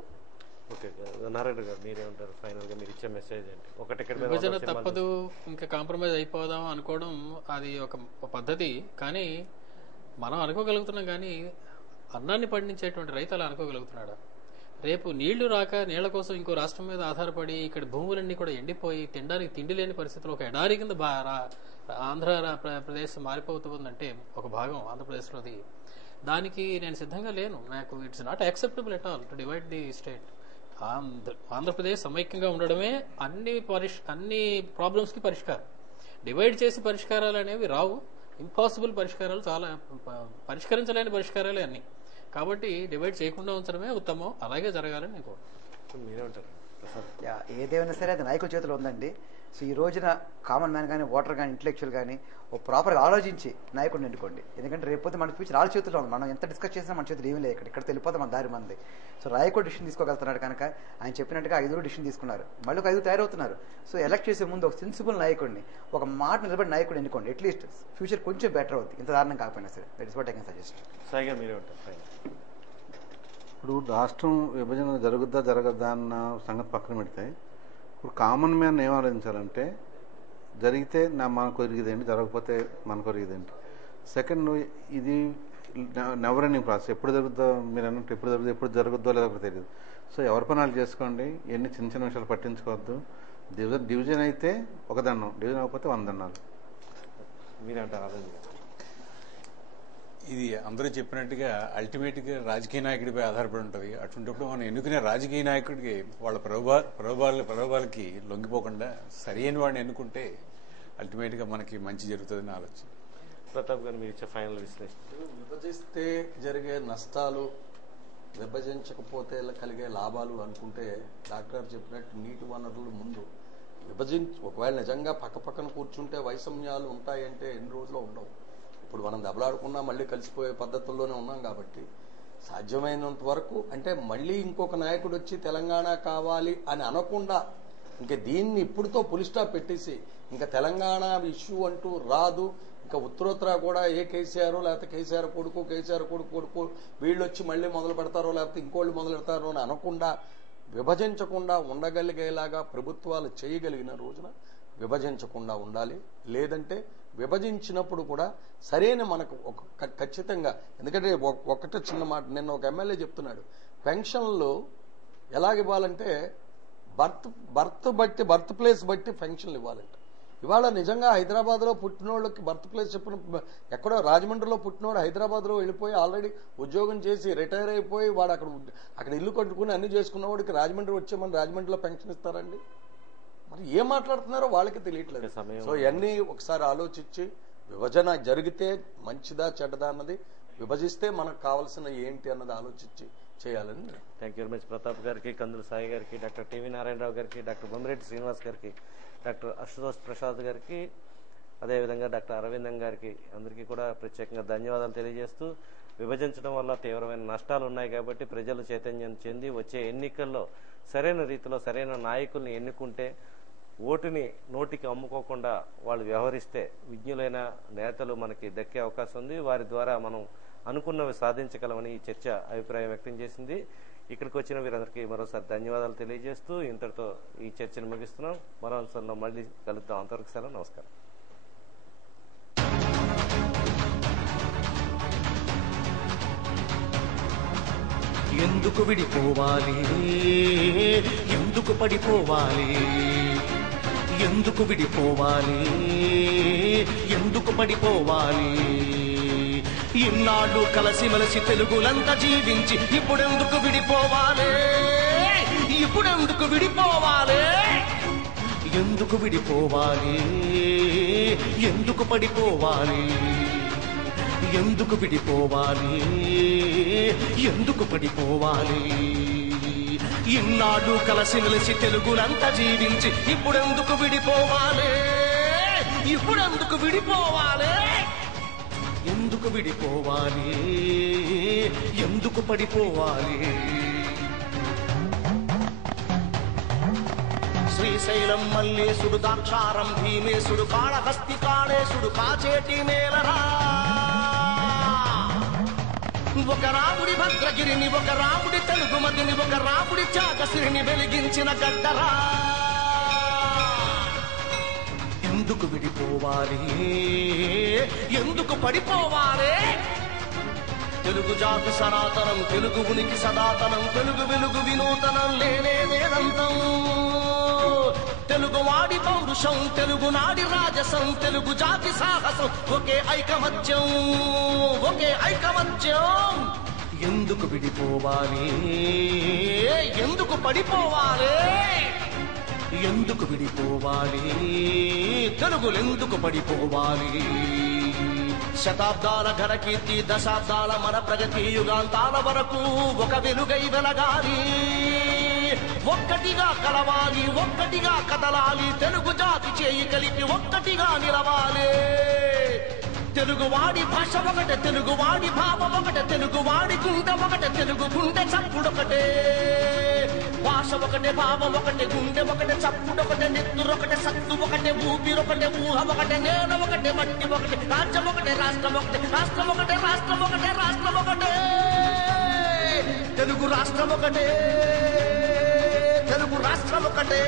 ఓకే, నారాయణ గారు మీరేమంటారు? ఫైనల్ గా మీరు ఇచ్చే మెసేజ్ ఏంటి? ఒక టికెట్ విభజన తప్పదు, ఇంకా కాంప్రమైజ్ అయిపోదాం అనుకోవడం అది ఒక పద్ధతి. కానీ మనం అనుకోగలుగుతున్నాం, కానీ అన్నాన్ని పండించేటువంటి రైతు అలా అనుకోగలుగుతున్నాడా? రేపు నీళ్లు రాక నీళ్ల కోసం ఇంకో రాష్ట్రం మీద ఆధారపడి ఇక్కడ భూములన్నీ కూడా ఎండిపోయి తినడానికి తిండి లేని పరిస్థితుల్లో ఒక ఎడారి కింద ఆంధ్రప్రదేశ్ మారిపోతుందంటే ఒక భాగం ఆంధ్రప్రదేశ్లోది. దానికి నేను సిద్ధంగా లేను. నాకు it's not acceptable at all to divide the state. Andhra Pradesh సమైక్యంగా ఉండడమే అన్ని ప్రాబ్లమ్స్ కి పరిష్కారం. డివైడ్ చేసి పరిష్కారాలు అనేవి రావు. ఇంపాసిబుల్ పరిష్కారాలు, చాలా పరిష్కరించలేని పరిష్కారాలే అన్ని. కాబట్టి డివైడ్ చేయకుండా ఉంచడమే ఉత్తమం. అలాగే జరగాలని నేను కోరుకుంటున్నాను. మీరేమంటారు? ఏదేమైనా సరే అది నాయకుల చేతిలో ఉందండి. సో ఈ రోజున కామన్ మ్యాన్ కానీ ఓటర్ కానీ ఇంటలెక్చువల్ కానీ ఓ ప్రాపర్గా ఆలోచించి నాయకుడిని ఎన్నుకోండి. ఎందుకంటే రేపొద్దు మన ఫ్యూచర్ వాళ్ళ చేతిలో ఉంది. మనం ఎంత డిస్కస్ చేసినా మన చేతులు ఏమీ లేదు. ఇక్కడ వెళ్ళిపోతే మన దారి మంది. సో నాయకుడు డిసిషన్ తీసుకోగలుగుతున్నాడు కనుక ఆయన చెప్పినట్టుగా 5 డిసిషన్ తీసుకున్నారు, మళ్ళీ ఒక 5 తయారవుతున్నారు. సో ఎలక్ట్ చేసే ముందు ఒక సెన్సిబుల్ నాయకుడిని, ఒక మాట నిలబడి నాయకుడు ఎన్నుకోండి. అట్లీస్ట్ ఫ్యూచర్ కొంచెం బెటర్ అవుతుంది, ఇంత దారుణం కాకపోయినా సరే. That is what I can suggest. సాయిగా మీరే ఉంటారు. ఇప్పుడు రాష్ట్రం విభజన జరుగుద్దా జరగద్దా అన్న సంగతి పక్కన పెడితే, ఇప్పుడు కామన్ మ్యాన్ ఏం ఆలోచించాలంటే జరిగితే మనకు ఒరిగిదేంటి, జరగకపోతే మనకు ఒరిగిదేంటి. సెకండ్, ఇది నెవర్ ఎండింగ్ ప్రాసెస్. ఎప్పుడు జరుగుద్దో మీరు అన్నట్టు ఎప్పుడు జరుగుద్దో లేదో తెలియదు. సో ఎవరి పనాలు చేసుకోండి, ఎన్ని చిన్న చిన్న విషయాలు పట్టించుకోవద్దు. డివిజన్ అయితే ఒక దండం, డివిజన్ అవ్వకపోతే 100 దండాలు. మీరంటారు ఇది అందరూ చెప్పినట్టుగా అల్టిమేట్గా రాజకీయ నాయకుడిపై ఆధారపడి ఉంటుంది. అటువంటిప్పుడు మనం ఎన్నుకునే రాజకీయ నాయకుడికి వాళ్ళ ప్రలోభాలకి లొంగిపోకుండా సరైన వాడిని ఎన్నుకుంటే అల్టిమేట్గా మనకి మంచి జరుగుతుందని ఆలోచన. ప్రతాప్ గారు మీరు ఇచ్చే ఫైనల్ విశ్లేషణ. విభజిస్తే జరిగే నష్టాలు, విభజించకపోతే కలిగే లాభాలు అనుకుంటే డాక్టర్ గారు చెప్పినట్టు నీటి వనరులు ముందు ఒకవేళ నిజంగా పక్కన కూర్చుంటే వైషమ్యాలు ఉంటాయంటే ఎన్ని రోజులు ఉండవు. ఇప్పుడు మనం దెబ్బలాడుకున్నా మళ్ళీ కలిసిపోయే పద్ధతుల్లోనే ఉన్నాం కాబట్టి సాధ్యమైనంత వరకు అంటే మళ్ళీ ఇంకొక నాయకుడు వచ్చి తెలంగాణ కావాలి అని అనకుండా ఇంకా దీన్ని ఇప్పుడుతో పులి స్టాప్ పెట్టేసి ఇంకా తెలంగాణ ఇష్యూ అంటూ రాదు, ఇంకా ఉత్తరోత్తర కూడా కేసీఆర్ లేకపోతే కేసీఆర్ కొడుకు వీళ్ళు వచ్చి మళ్ళీ మొదలు పెడతారో లేకపోతే ఇంకోళ్ళు మొదలు పెడతారో అని అనకుండా విభజించకుండా ఉండగలిగేలాగా ప్రభుత్వాలు చేయగలిగిన రోజున విభజించకుండా ఉండాలి. లేదంటే విభజించినప్పుడు కూడా సరైన మనకు ఖచ్చితంగా, ఎందుకంటే ఒకటే చిన్న మాట, నిన్న ఒక ఎమ్మెల్యే చెప్తున్నాడు పెన్షన్లు ఎలాగివ్వాలంటే బర్త్ ప్లేస్ బట్టి పెన్షన్లు ఇవ్వాలంట. ఇవాళ నిజంగా హైదరాబాద్ లో పుట్టినోళ్ళకి బర్త్ ప్లేస్ చెప్పిన ఎక్కడో రాజమండ్రిలో పుట్టినోడు హైదరాబాద్ లో వెళ్ళిపోయి ఆల్రెడీ ఉద్యోగం చేసి రిటైర్ అయిపోయి వాడు అక్కడ ఇల్లు కట్టుకుని అన్ని చేసుకున్నవాడికి రాజమండ్రి వచ్చేమని రాజమండ్రిలో పెన్షన్ ఇస్తారండి? మరి ఏం మాట్లాడుతున్నారో వాళ్ళకి తెలియట్లేదు. సో ఇవన్నీ ఒకసారి ఆలోచించి విభజన జరిగితే మంచిదా చెడ్డదా అన్నది, విభజిస్తే మనకు కావాల్సిన ఏంటి అన్నది ఆలోచించి చేయాలని. Thank you very much Pratap గారికి, కందుల సాయి గారికి, డాక్టర్ టీవీ నారాయణరావు గారికి, డాక్టర్ బొమ్మిరెడ్డి శ్రీనివాస్ గారికి, డాక్టర్ అశుతోష్ ప్రసాద్ గారికి, అదేవిధంగా డాక్టర్ అరవిందం గారికి అందరికీ కూడా ప్రత్యేకంగా ధన్యవాదాలు తెలియజేస్తూ, విభజించడం వల్ల తీవ్రమైన నష్టాలు ఉన్నాయి కాబట్టి ప్రజలు చైతన్యం చెంది వచ్చే ఎన్నికల్లో సరైన రీతిలో సరైన నాయకుల్ని ఎన్నుకుంటే, ఓటుని నోటికి అమ్ముకోకుండా వాళ్ళు వ్యవహరిస్తే విజ్ఞులైన నేతలు మనకి దక్కే అవకాశం ఉంది. వారి ద్వారా మనం అనుకున్నవి సాధించగలమని ఈ చర్చ అభిప్రాయం వ్యక్తం చేసింది. ఇక్కడికి వచ్చిన వీరందరికీ మరోసారి ధన్యవాదాలు తెలియజేస్తూ ఇంతటితో ఈ చర్చను ముగిస్తున్నాం. మరో అంశంలో మళ్ళీ కలుద్దాం. అంతవరకు సెలవు, నమస్కారం. ఎందుకు విడిపోవాలి, ఎందుకు పడిపోవాలి, ఎందుకు విడిపోవాలి, ఎందుకు పడిపోవాలి, ఇన్నాళ్ళు కలిసిమెలిసి తెలుగులంతా జీవించి ఇప్పుడెందుకు విడిపోవాలి, ఇప్పుడెందుకు విడిపోవాలి, ఎందుకు విడిపోవాలి, ఎందుకు పడిపోవాలి, ఎందుకు విడిపోవాలి, ఎందుకు పడిపోవాలి, ఇన్నాళ్ళు కలిసిమెలిసి తెలుగులంతా జీవించి ఇప్పుడెందుకు విడిపోవాలి, ఇప్పుడెందుకు విడిపోవాలి, ఎందుకు విడిపోవాలి, ఎందుకు పడిపోవాలి. శ్రీశైలం మల్లేశుడు, దాక్షారం భీమేశుడు, కాళహస్తి కాళేశుడు, కాచేటి మేలరా, ఒక రాముడి భద్రగిరిని, ఒక రాముడి తెలుగుమతిని, ఒక రాముడి చాకసిరిని వెలిగించిన గడ్డరా. ఎందుకు విడిపోవాలి, ఎందుకు పడిపోవాలి, తెలుగు జాతి సనాతనం, తెలుగు ఉనికి సదాతనం, తెలుగు వెలుగు వినూతనం, లేనేదంతం, తెలుగు వాడి పౌరుషం, తెలుగు నాడి రాజసం, తెలుగు జాతి సాహసం, ఒకే ఐకమత్యం, ఒకే ఐకమత్యం. ఎందుకు విడిపోవాలి, ఎందుకు పడిపోవాలి, ఎందుకు విడిపోవాలి, తెలుగులెందుకు పడిపోవాలి. శతాబ్దాల ఘన కీర్తి, దశాబ్దాల మన ప్రగతి, యుగాంతాల వరకు ఒక వెలుగై వెలగాలి. ఒక్కటిగా కలవాలి, ఒక్కటిగా కదలాలి, తెలుగు జాతి చేయి కలిపి ఒక్కటిగా నిలవాలి. తెలుగువాడి భాష ఒకటే, తెలుగువాడి భావం ఒకటే, తెలుగువాడి గుండె ఒకటే, తెలుగు గుండె చప్పుడొకటే. భాష ఒకటే, భావం ఒకటే, గుండె ఒకటే, చప్పుడొకటే, నెత్తురొకటే, సత్తు ఒకటే, ఊపిరొకటే, ఊహ ఒకటే, నేల ఒకటే, మట్టి ఒకటే, రాజ్యం ఒకటే, రాష్ట్రం ఒకటే, రాష్ట్రం ఒకటే, రాష్ట్రం ఒకటే, రాష్ట్రం ఒకటే, తెలుగు రాష్ట్రం ఒకటే, తెలుగు రాష్ట్రం ఒకటే.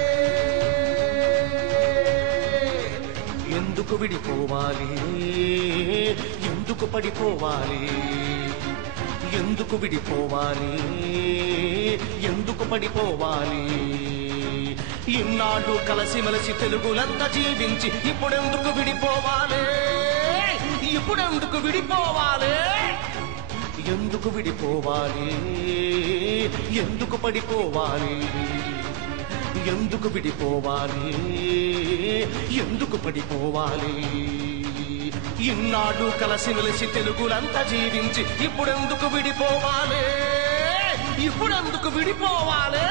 ఎందుకు విడిపోవాలి, ఎందుకు పడిపోవాలి, ఎందుకు విడిపోవాలి, ఎందుకు పడిపోవాలి. ఇన్నాళ్ళు కలిసిమెలిసి తెలుగులంతా జీవించి ఇప్పుడెందుకు విడిపోవాలి, ఇప్పుడెందుకు విడిపోవాలి, ఎందుకు విడిపోవాలి, ఎందుకు పడిపోవాలి, ఎందుకు విడిపోవాలి, ఎందుకు పడిపోవాలి. ఇన్నాళ్ళు కలిసిమెలిసి తెలుగులంతా జీవించి ఇప్పుడెందుకు విడిపోవాలి, ఇప్పుడెందుకు విడిపోవాలి.